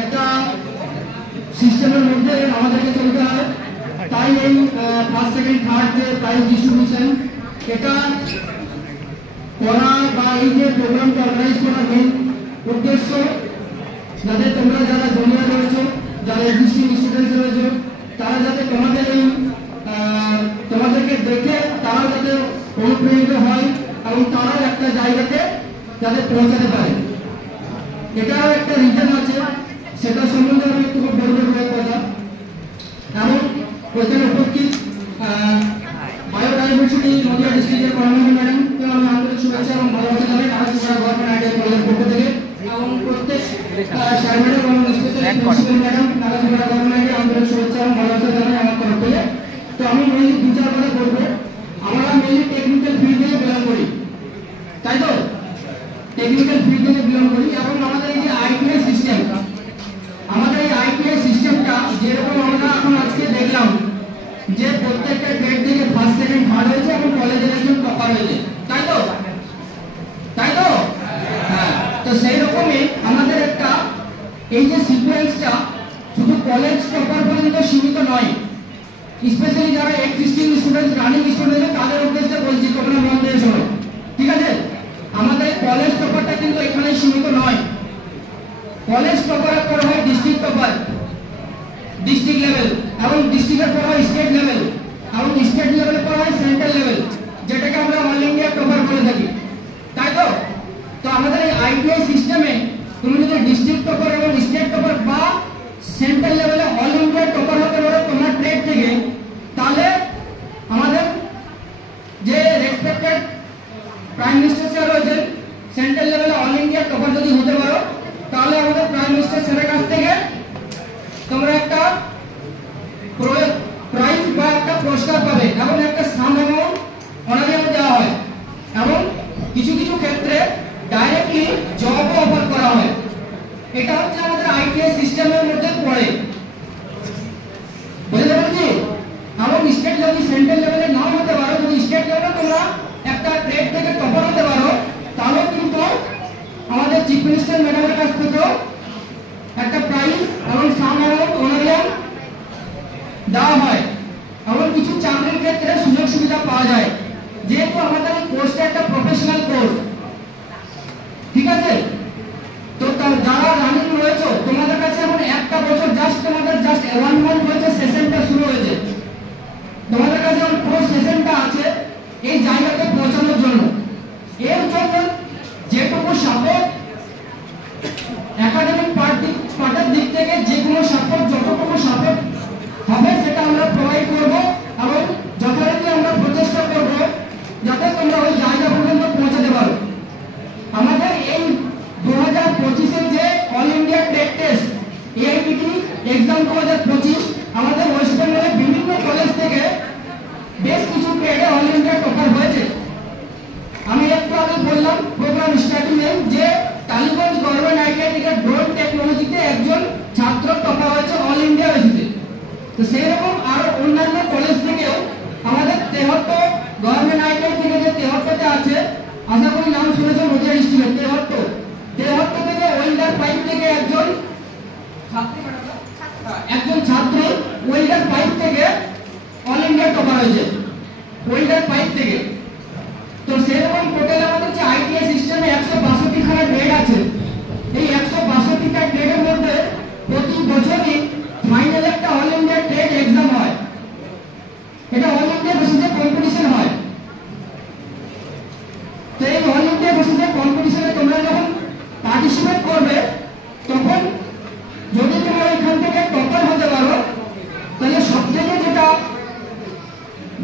একটা সিস্টেমের মধ্যে আমাদেরকে চলতে হয়। তাই এই ফার্স্ট সেকেন্ড থার্ড যে প্রাইজ ডিস্ট্রিবিউশন এটা করা বা এই যে প্রোগ্রামটা অর্গানাইজ করার মেন উদ্দেশ্য যাতে তোমরা যারা জুনিয়র রয়েছে, যারা এক্সিস্টিং স্টুডেন্টস রয়েছে, তারা যাতে তোমাদের এই তোমাদেরকে দেখে তারাও যাতে অনুপ্রাণিত হয় এবং তারাও একটা জায়গাতে যাতে পৌঁছাতে পারে। এটাও একটা রিজন আছে, সেটা সম্বন্ধে আমি একটু বলবো কয়েক কথা। এবং ওইখানে উপস্থিত বায়োডাইভার্সিটি নদিয়া ডিস্ট্রিক্টের কর্মী ম্যাডামকে আমি আন্তরিক শুভেচ্ছা এবং ভালোবাসা জানাই নারায়ণগঞ্জ গভর্নমেন্ট আইডিয়াল কলেজের পক্ষ থেকে, এবং প্রত্যেক স্যার ম্যাডাম এবং স্পেশালি প্রিন্সিপাল ম্যাডাম নারায়ণগঞ্জ গভর্নমেন্টকে আন্তরিক শুভেচ্ছা এবং ভালোবাসা জানাই আমার তরফ থেকে। তো আমি মেইনলি দু চার কথা বলবো। আমরা মেইনলি টেকনিক্যাল ফিল্ড থেকে বিলং করি, তাই তো? টেকনিক্যাল ফিল্ড থেকে বিলং করি এবং আমাদের এই যে আইটিআই সিস্টেম, আমাদের এই আইটিআই সিস্টেমটা যেরকম আমরা এখন আজকে দেখলাম যে প্রত্যেকটা গ্রেড থেকে ফার্স্ট সেকেন্ড থার্ড হয়েছে এবং কলেজের একজন টপার হয়েছে, তাই তো? তাই তো? হ্যাঁ। তো সেই রকমই আমাদের একটা এই যে সিকোয়েন্সটা শুধু কলেজ টপার পর্যন্ত সীমিত নয়, স্পেশালি যারা এক্সিস্টিং স্টুডেন্টস, রানিং স্টুডেন্টস, তাদের উদ্দেশ্যে বলছি, তোমরা মন দিয়ে শোনো, ঠিক আছে? আমাদের কলেজ টপারটা কিন্তু এখানে সীমিত নয়। কলেজ টপার করা হয় ডিস্ট্রিক্ট টপার, ডিস্ট্রিক্ট লেভেল, এবং ডিস্ট্রিক্টের পর হয় স্টেট লেভেল, এবং স্টেট লেভেলে পর হয় সেন্ট্রাল লেভেল, যেটাকে আমরা অল ইন্ডিয়া টপার বলে থাকি, তাই তো? তো আমাদের এই আইটিআই সিস্টেমে তুমি যদি ডিস্ট্রিক্ট টপার এবং স্টেট টপার বা সেন্ট্রাল লেভেলে অল ইন্ডিয়া টপার হতে পারো তোমার ট্রেড থেকে, তাহলে আমাদের যে রেসপেক্টেড প্রাইম মিনিস্টার স্যার রয়েছেন, সেন্ট্রাল লেভেলে অল ইন্ডিয়া টপার যদি হতে পারো, তাহলে আমাদের প্রাইম মিনিস্টার স্যারের কাছ থেকে তোমরা একটা প্রাইজ বা একটা পুরস্কার পাবে এবং একটা সাম অ্যামাউন্ট অনারিয়াম দেওয়া হয়, এবং কিছু কিছু ক্ষেত্রে ডাইরেক্টলি জবও অফার করা হয়। এটা হচ্ছে আমাদের আইটিআই সিস্টেমের মধ্যে পড়ে, বুঝতে পারছি? এবং স্টেট লেভেল সেন্ট্রাল লেভেলে নাও হতে পারো, যদি স্টেট লেভেলে তোমরা একটা ট্রেড থেকে টপার হতে পারো, তাহলে কিন্তু আমাদের চিফ মিনিস্টার ম্যাডামের কাছ থেকেও একটা প্রাইজ এবং সাম অ্যামাউন্ট অনারিয়াম দেওয়া হয়, এবং কিছু চাকরির ক্ষেত্রে সুযোগ সুবিধা পাওয়া যায়, যেহেতু আমাদের এই কোর্সটা একটা প্রফেশনাল কোর্স, ঠিক আছে? তো যারা রানিং রয়েছে তোমাদের কাছে এখন একটা বছর জাস্ট তোমাদের জাস্ট 1 মান্থ হয়েছে, সেশনটা শুরু হয়েছে, তোমাদের কাছে এখন পুরো সেশনটা আছে এই জায়গাতে পৌঁছানোর জন্য। এর জন্য যেটুকু সাপোর্ট একাডেমিক পার্টের দিক থেকে, যে কোনো সাপোর্ট, যতটুকু সাপোর্ট হবে সেটা আমরা প্রোভাইড করব, এবং যথারীতি আমরা প্রচেষ্টা করব যাতে তোমরা ওই জায়গা পর্যন্ত পৌঁছাতে পারো। আমাদের এই 2025-এর যে all India trade test AITT exam 2025 আমাদের ওয়েস্ট বেঙ্গলে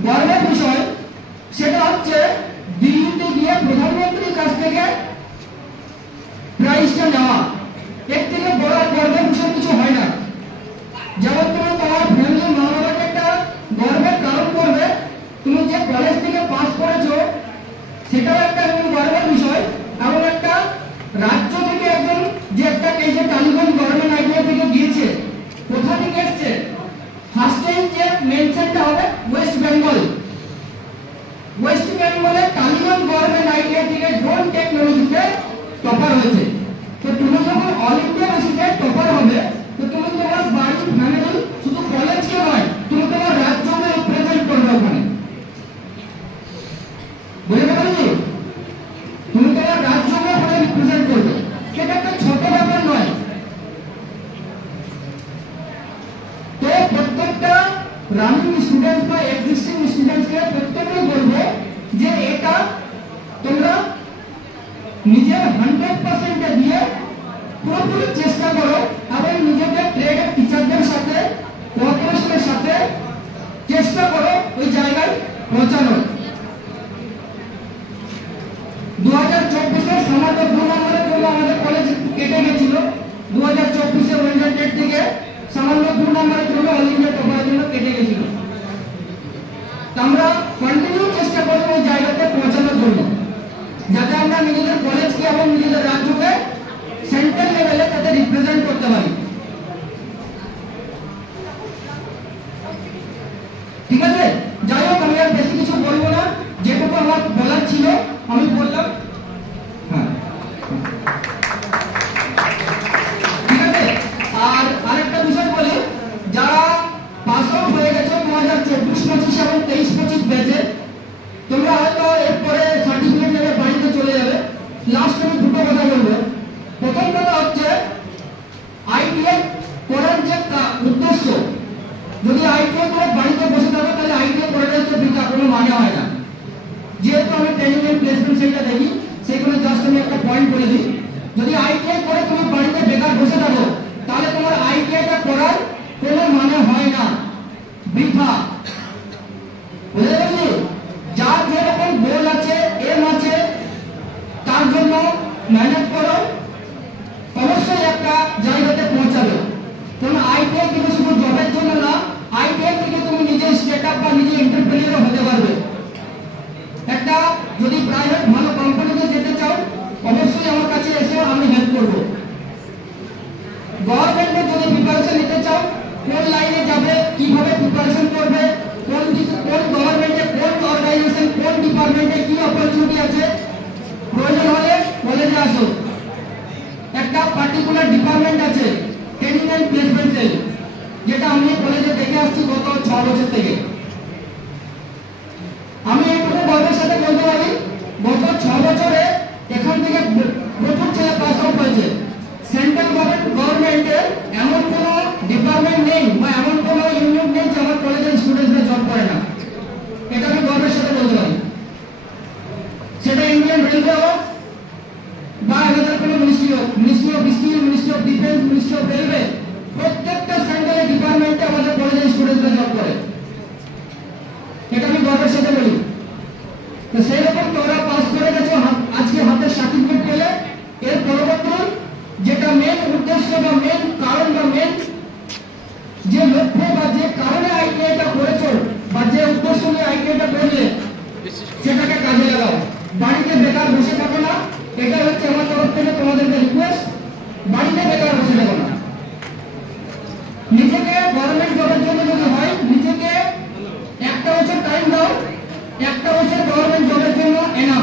গর্বের বিষয় সেটা হচ্ছে দিল্লিতে গিয়ে প্রধানমন্ত্রীর কাছ থেকে প্রাইজটা নেওয়া। এর থেকে বড় গর্বের বিষয় কিছু হয় না। যেমন তুমি তোমার ফ্যামিলির মা বাবাকে একটা গর্বের কারণ করবে, তুমি যে কলেজ থেকে পাস করেছো সেটাও একটা গর্বের বিষয়। এবং একটা রাজ্য থেকে একজন যে একটা এই যে টালিগঞ্জ গভর্নমেন্ট আইডিয়া থেকে গিয়েছে, কোথা থেকে এসছে? ফার্স্ট টাইম যে মেনশনটা হবে ওয়েস্ট বেঙ্গল। ওয়েস্ট বেঙ্গলে টালিগঞ্জ গভর্নমেন্ট আইডিয়া থেকে ড্রোন টেকনোলজিতে টপার হয়েছে। তো তুমি যখন অল ইন্ডিয়া বেসিসে টপার হবে, তো তুমি তোমার বাড়ি ফ্যামিলি শুধু কলেজকে নয়, তুমি তোমার রাজ্যকে রিপ্রেজেন্ট করবে ওখানে। বুঝতে পারছি? তুমি তোমার রাজ্যকে ওখানে রিপ্রেজেন্ট করবে। এটা একটা ছোট ব্যাপার নয়। তো প্রত্যেকটা রানিং স্টুডেন্টস বা এক্সিস্টিং স্টুডেন্টসকে প্রত্যেককে বলবো যে এটা তোমরা নিজের 100% দিয়ে পুরোপুরি চেষ্টা করো এবং নিজেদের ট্রেডের টিচারদের সাথে কোঅপারেশনের সাথে চেষ্টা করো ওই জায়গায় পৌঁছানোর। 2024-এ সামান্য 2 নম্বরের জন্য আমাদের কলেজ কেটে গেছিল। 2024-এ ওয়েন্ডার টেট থেকে সামান্য 2 নম্বরের জন্য অল ইন্ডিয়া টপারের জন্য কেটে গেছিল। আমরা কন্টিনিউ চেষ্টা করব ওই জায়গাতে পৌঁছানোর জন্য, যাতে আমরা নিজেদের কলেজকে এবং নিজেদের রাজ্যকে সেন্ট্রাল লেভেলে তাদের রিপ্রেজেন্ট করতে পারি। ঠিক আছে? যাই হোক, আমি আর বেশি কিছু বলবো না, যেটুকু আমার বলার ছিল আমি বললাম। হ্যাঁ, ঠিক আছে। আর আরেকটা বিষয় বলি, যারা পাস আউট হয়ে গেছে 2024-25 এবং 23-25 ব্যাচে, তোমরা হয়তো এরপরে সার্টিফিকেট নেবে বাড়িতে চলে যাবে। লাস্ট আমি দুটো কথা বলবো। প্রথম কথা হচ্ছে আইটিআই করার যে উদ্দেশ্য, যদি আইটিআই করে বাড়িতে বসে থাকো তাহলে আইটিআই করাটা হচ্ছে বৃথা, কোনো মানে হয় না। যেহেতু আমি ট্রেনিং এন্ড প্লেসমেন্ট সেন্টার দেখি, সেখানে জাস্ট আমি একটা পয়েন্ট বলে দিই, যদি আইটিআই করে তুমি বাড়িতে বেকার বসে থাকো তাহলে তোমার আইটিআইটা করার কোনো মানে হয় না, বৃথা। বুঝতে পারছি? যার যেরকম গোল আছে, এম আছে, তার জন্য মেহনত করো, অবশ্যই একটা জায়গাতে পৌঁছাবে। কারণ আইটিআই থেকে শুধু জবের জন্য না, আইটিআই থেকে তুমি নিজের স্টার্টআপ বা নিজের এন্টারপ্রেনিউর হতে পারবে। একটা যদি প্রাইভেট ভালো কোম্পানিতে যেতে চাও, অবশ্যই আমার কাছে এসে আমি হেল্প করব। গভর্নমেন্টে যদি প্রিপারেশন নিতে চাও, কোন লাইনে যাবে, কিভাবে প্রিপারেশন করবে, কোন গভর্নমেন্টে, কোন অর্গানাইজেশন, কোন ডিপার্টমেন্টে কি অপরচুনিটি আছে, প্রয়োজন হলে কলেজে আসো। একটা পার্টিকুলার ডিপার্টমেন্ট আছে ট্রেনিং এন্ড প্লেসমেন্ট সেল, যেটা আমি কলেজে দেখে আসছি গত 6 বছর থেকে। আমি এইটুকু গর্বের সাথে বলতে পারি, গত 6 বছরে এখান থেকে প্রচুর ছেলে পাস আউট হয়েছে। সেন্ট্রাল গভর্নমেন্টের এমন কোনো ডিপার্টমেন্ট নেই বা এমন কোনো ইউনিট নেই যে আমার কলেজের স্টুডেন্টরা জব করে না। এটা আমি গর্বের সাথে বলতে পারি। সেটা ইন্ডিয়ান রেলওয়ে হোক বা আমাদের কোনো মিনিস্ট্রি হোক, ministry of skill, ministry of defence, ministry of railway, প্রত্যেকটা সেন্ট্রাল ডিপার্টমেন্টে আমাদের কলেজের স্টুডেন্টরা জব করে। এটা আমি গর্বের সাথে বলি। তো সেই রকম তোমরা পাস করে গেছো, আজকে হাতে সার্টিফিকেট পেলে, এর পরবর্তী যেটা মেন উদ্দেশ্য বা মেন কারণ বা মেন যে লক্ষ্য বা যে কারণে আইটিআইটা করেছো বা যে উদ্দেশ্য নিয়ে আইটিআইটা করলে, সেটাকে কাজে লাগাও। বাড়িতে বেকার বসে থাকো না, এটা হচ্ছে আমার তরফ থেকে তোমাদেরকে রিকোয়েস্ট। বাড়িতে বেকার বসে থাকো না, নিজেকে গভর্নমেন্ট জবের জন্য যদি হয়, নিজেকে 1 বছর টাইম দাও, 1 বছর গভর্নমেন্ট জবের জন্য এনাফ।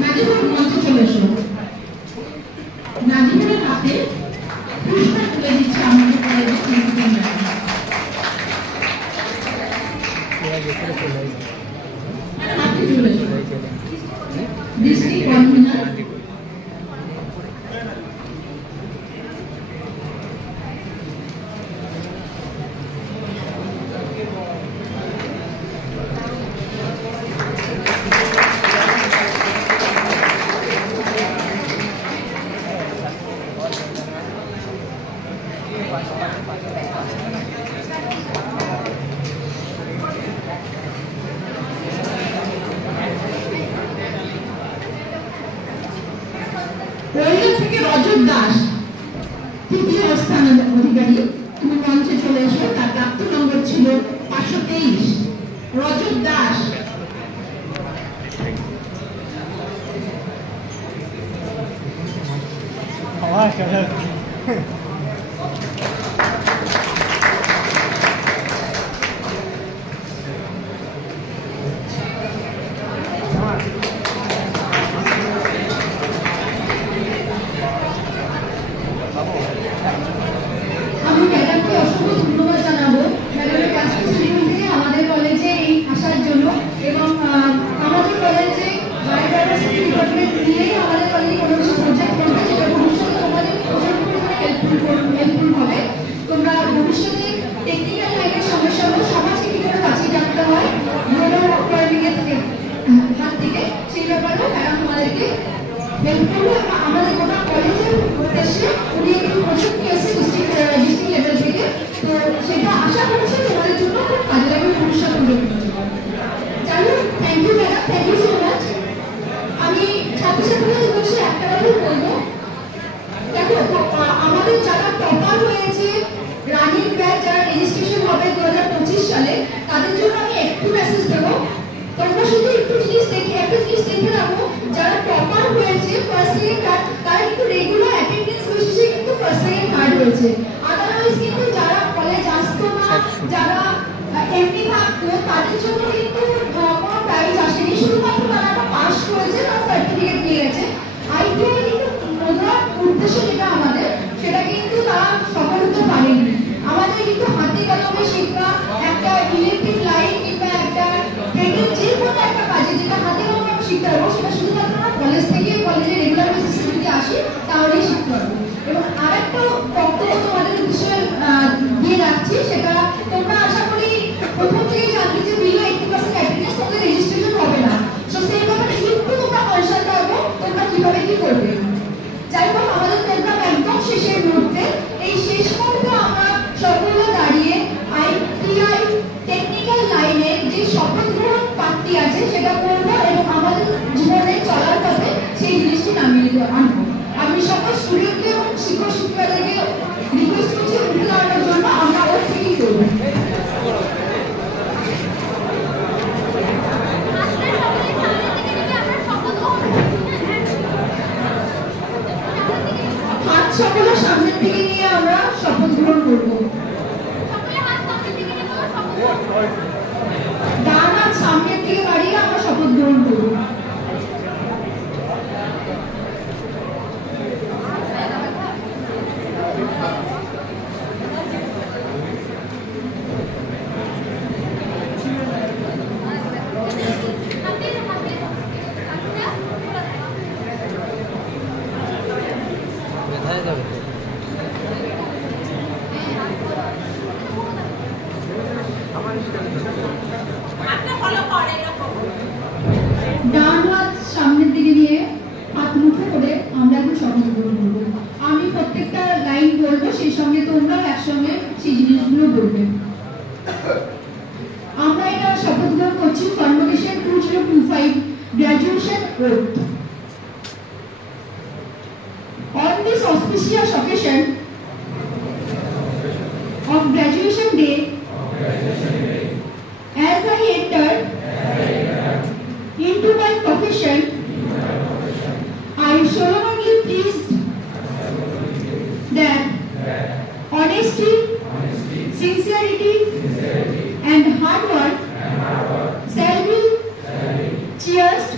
নাজিমুর মঞ্চে চলে এসো। নাজিমুরের হাতে পুরস্কার তুলে দিচ্ছে আমাদের কলেজের প্রিন্সিপাল ম্যাডাম। হাতে চলে এসো। ডিস্ট্রিক্ট কনভেনার থেকে রজত দাস তৃতীয় স্থান অধিকারী, তুমি মঞ্চে চলে এসো। তার প্রাপ্ত নম্বর ছিল 523। রজত দাস। আমি ম্যাডামকে অসংখ্য ধন্যবাদ জানাবো ম্যাডামের কাজটি শুরু থেকে আমাদের কলেজে এই আসার জন্য, এবং আমাদের কলেজে বায়োডাইভার্সিটি ডিপার্টমেন্ট নিয়েই আমাদের কলেজে কোনো কিছু প্রজেক্ট করতে, যেটা ভবিষ্যতে তোমাদের প্রচুর পরিমাণে হেল্পফুল হবে। তোমরা ভবিষ্যতে টেকনিক্যাল লাইনের সঙ্গে সঙ্গে সমাজকে কী করে বাঁচিয়ে রাখতে হয় গ্লোবাল ওয়ার্মিংয়ের হাত থেকে, সেই ব্যাপারেও ম্যাডাম তোমাদেরকে হেল্প করবে। আমাদের গোটা কলেজের উদ্দেশ্যে উনি একটু প্রজেক্ট নিয়েছে ডিস্ট্রিক্ট লেভেল থেকে, তো সেটা আশা করছি তোমাদের জন্য খুব কাজে লাগবে ভবিষ্যৎ প্রজন্মের জন্য। যাই হোক, thank you madam, thank you so much. আমি ছাত্রছাত্রীদের উদ্দেশ্যে একটা কথাই বলবো, দেখো আমাদের যারা টপার হয়েছে রানিং ব্যাচ, যারা রেজিস্ট্রেশন হবে 2025 সালে, তাদের জন্য আমি একটু মেসেজ দেবো। তোমরা শুধু একটু জিনিস দেখে রাখো, যারা টপার হয়েছে ফার্স্ট সেকেন্ড থার্ড, তারা কিন্তু রেগুলার অ্যাটেন্ডেন্স বেসিসে কিন্তু ফার্স্ট সেকেন্ড থার্ড হয়েছে। আদারওয়াইজ কিন্তু যারা কলেজ আসতো না, যারা এমনি থাকতো, তাদের জন্য কিন্তু কোনো প্রাইজ আসেনি, শুধুমাত্র তারা একটা পাস করেছে, তার সার্টিফিকেট নিয়ে গেছে। আইপিএল কিন্তু প্রধান উদ্দেশ্য যেটা আমাদের, সেটা কিন্তু তারা সফল হতে পারেনি। আমাদের কিন্তু হাতে কলমে শেখা একটা ইলেকট্রিক লাইন কিংবা একটা ট্রেনের যে কোনো একটা কাজে যেটা হাতে কলমে আমরা শিখতে পারবো, সেটা শুধুমাত্র আমরা কলেজ থেকে কলেজের রেগুলার বেসিসে যদি আসি তাহলেই শিখতে পারবো। এবং আরেকটা বক্তব্য তোমাদের উদ্দেশ্যে দিয়ে রাখছি, সেটা তোমরা আশা করি প্রথম থেকেই জানবে যে বিলো 80% অ্যাটেন্ডেন্স তোমাদের রেজিস্ট্রেশন হবে না। তো সেই ব্যাপারে একটু তোমরা কনসার্ন থাকবো তোমরা কিভাবে কি করবে। যাই হোক, আমাদের প্রোগ্রাম একদম শেষের মুহূর্তে, এই শেষ মুহূর্তে আমরা সকলে দাঁড়িয়ে আইটিআই টেকনিক্যাল লাইনের যে শপথ গ্রহণ পাঠটি আছে সেটা করবো, এবং আমাদের জীবনে চলার পথে সেই জিনিসটি নামিয়ে আনবো। আমি সকল স্টুডেন্টকে এবং শিক্ষক শিক্ষিকাদেরকে রিকোয়েস্ট করছি উঠে দাঁড়ানোর জন্য, আমরা ওর থেকেই করবো। হাত সকলের সামনের দিকে নিয়ে আমরা শপথ গ্রহণ করবো। ডান হাত সামনের দিকে বাড়িয়ে আমরা শপথ গ্রহণ করবো। ডান হাত সামনের দিকে নিয়ে হাত মুঠো করে আমরা এখন শপথ গ্রহণ করবো। আমি প্রত্যেকটা লাইন বলবো, সেই সঙ্গে তোমরা একসঙ্গে সেই জিনিসগুলো বলবে। আমরা এটা শপথ গ্রহণ করছি convocation 2025 graduation oath. On this auspicious occasion of graduation day, as I enter into my profession, I solemnly pleased that honesty, sincerity, and hard work shall be cherished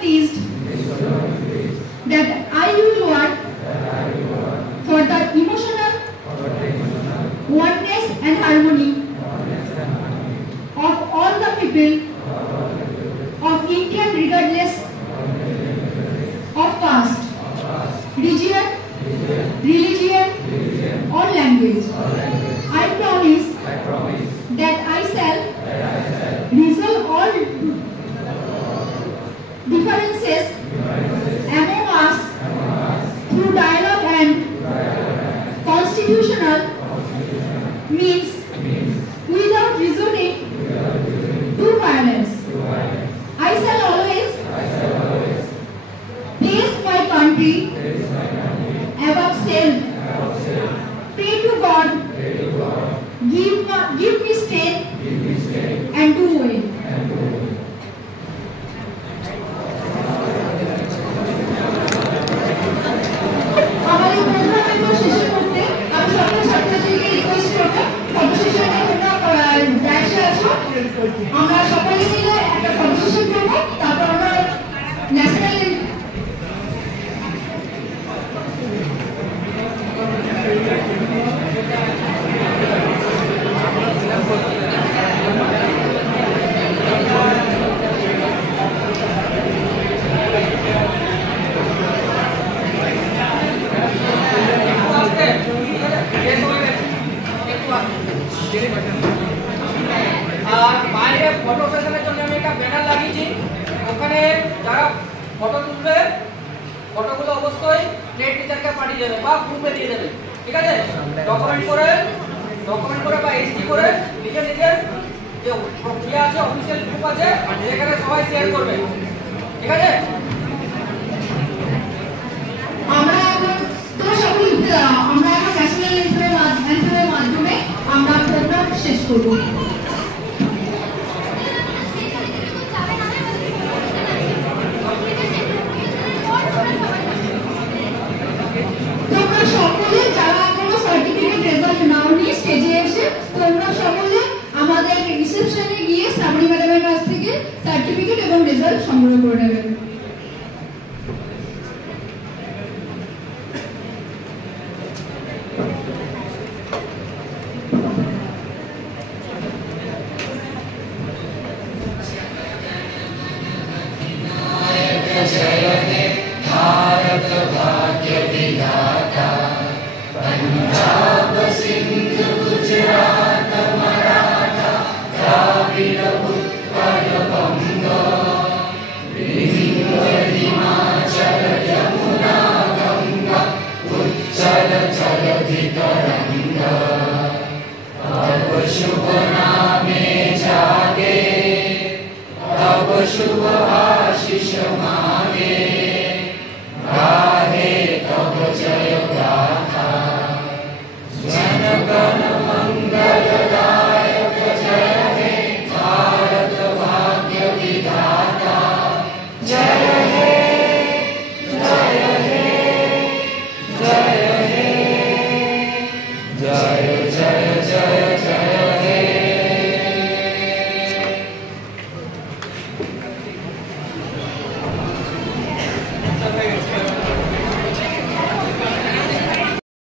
pleased that I will work for the emotional oneness and harmony of all the people of India regardless of caste, region, religion or language. I promise that I shall resolve all differences among us through dialogue and constitutional means without resorting to violence. I shall always place my country above self. Pray to God, give me strength and do well. আমার এই প্রোগ্রামে শেষ করতে আমি সকল ছাত্রছাত্রীকে request করব কম্পিটিশনে তোমরা ব্যাচে আসো, আমরা সকলে মিলে একটা কম্পিটিশন করব, তারপর আমরা ন্যাশনাল আর বাইরে ফটো সেশনের জন্য আমি একটা ব্যানার লাগিয়েছি, ওখানে যারা ফটো তুলবে ফটোগুলো অবশ্যই হেড টিচারকে পাঠিয়ে দেবে বা গ্রুপে দিয়ে দেবে, ঠিক আছে? ডকুমেন্ট করে বা এইচডি করে নিজের যে ইয়ে আছে অফিসিয়াল গ্রুপ আছে সেখানে সবাই শেয়ার করবে, ঠিক আছে? আমরা এখন ন্যাশনাল অ্যান্থেমের মাধ্যমে আমরা প্রোগ্রাম শেষ করব। তোমরা সকলে যারা এখনো সার্টিফিকেট রেজাল্ট নাওনি স্টেজে এসে তোমরা সকলে আমাদের রিসেপশনে গিয়ে শ্রাবণী ম্যাডামের কাছ থেকে সার্টিফিকেট এবং রেজাল্ট সংগ্রহ করে নেবেন। शुभ नामे जागे, तब शुभ आशीष मांगे।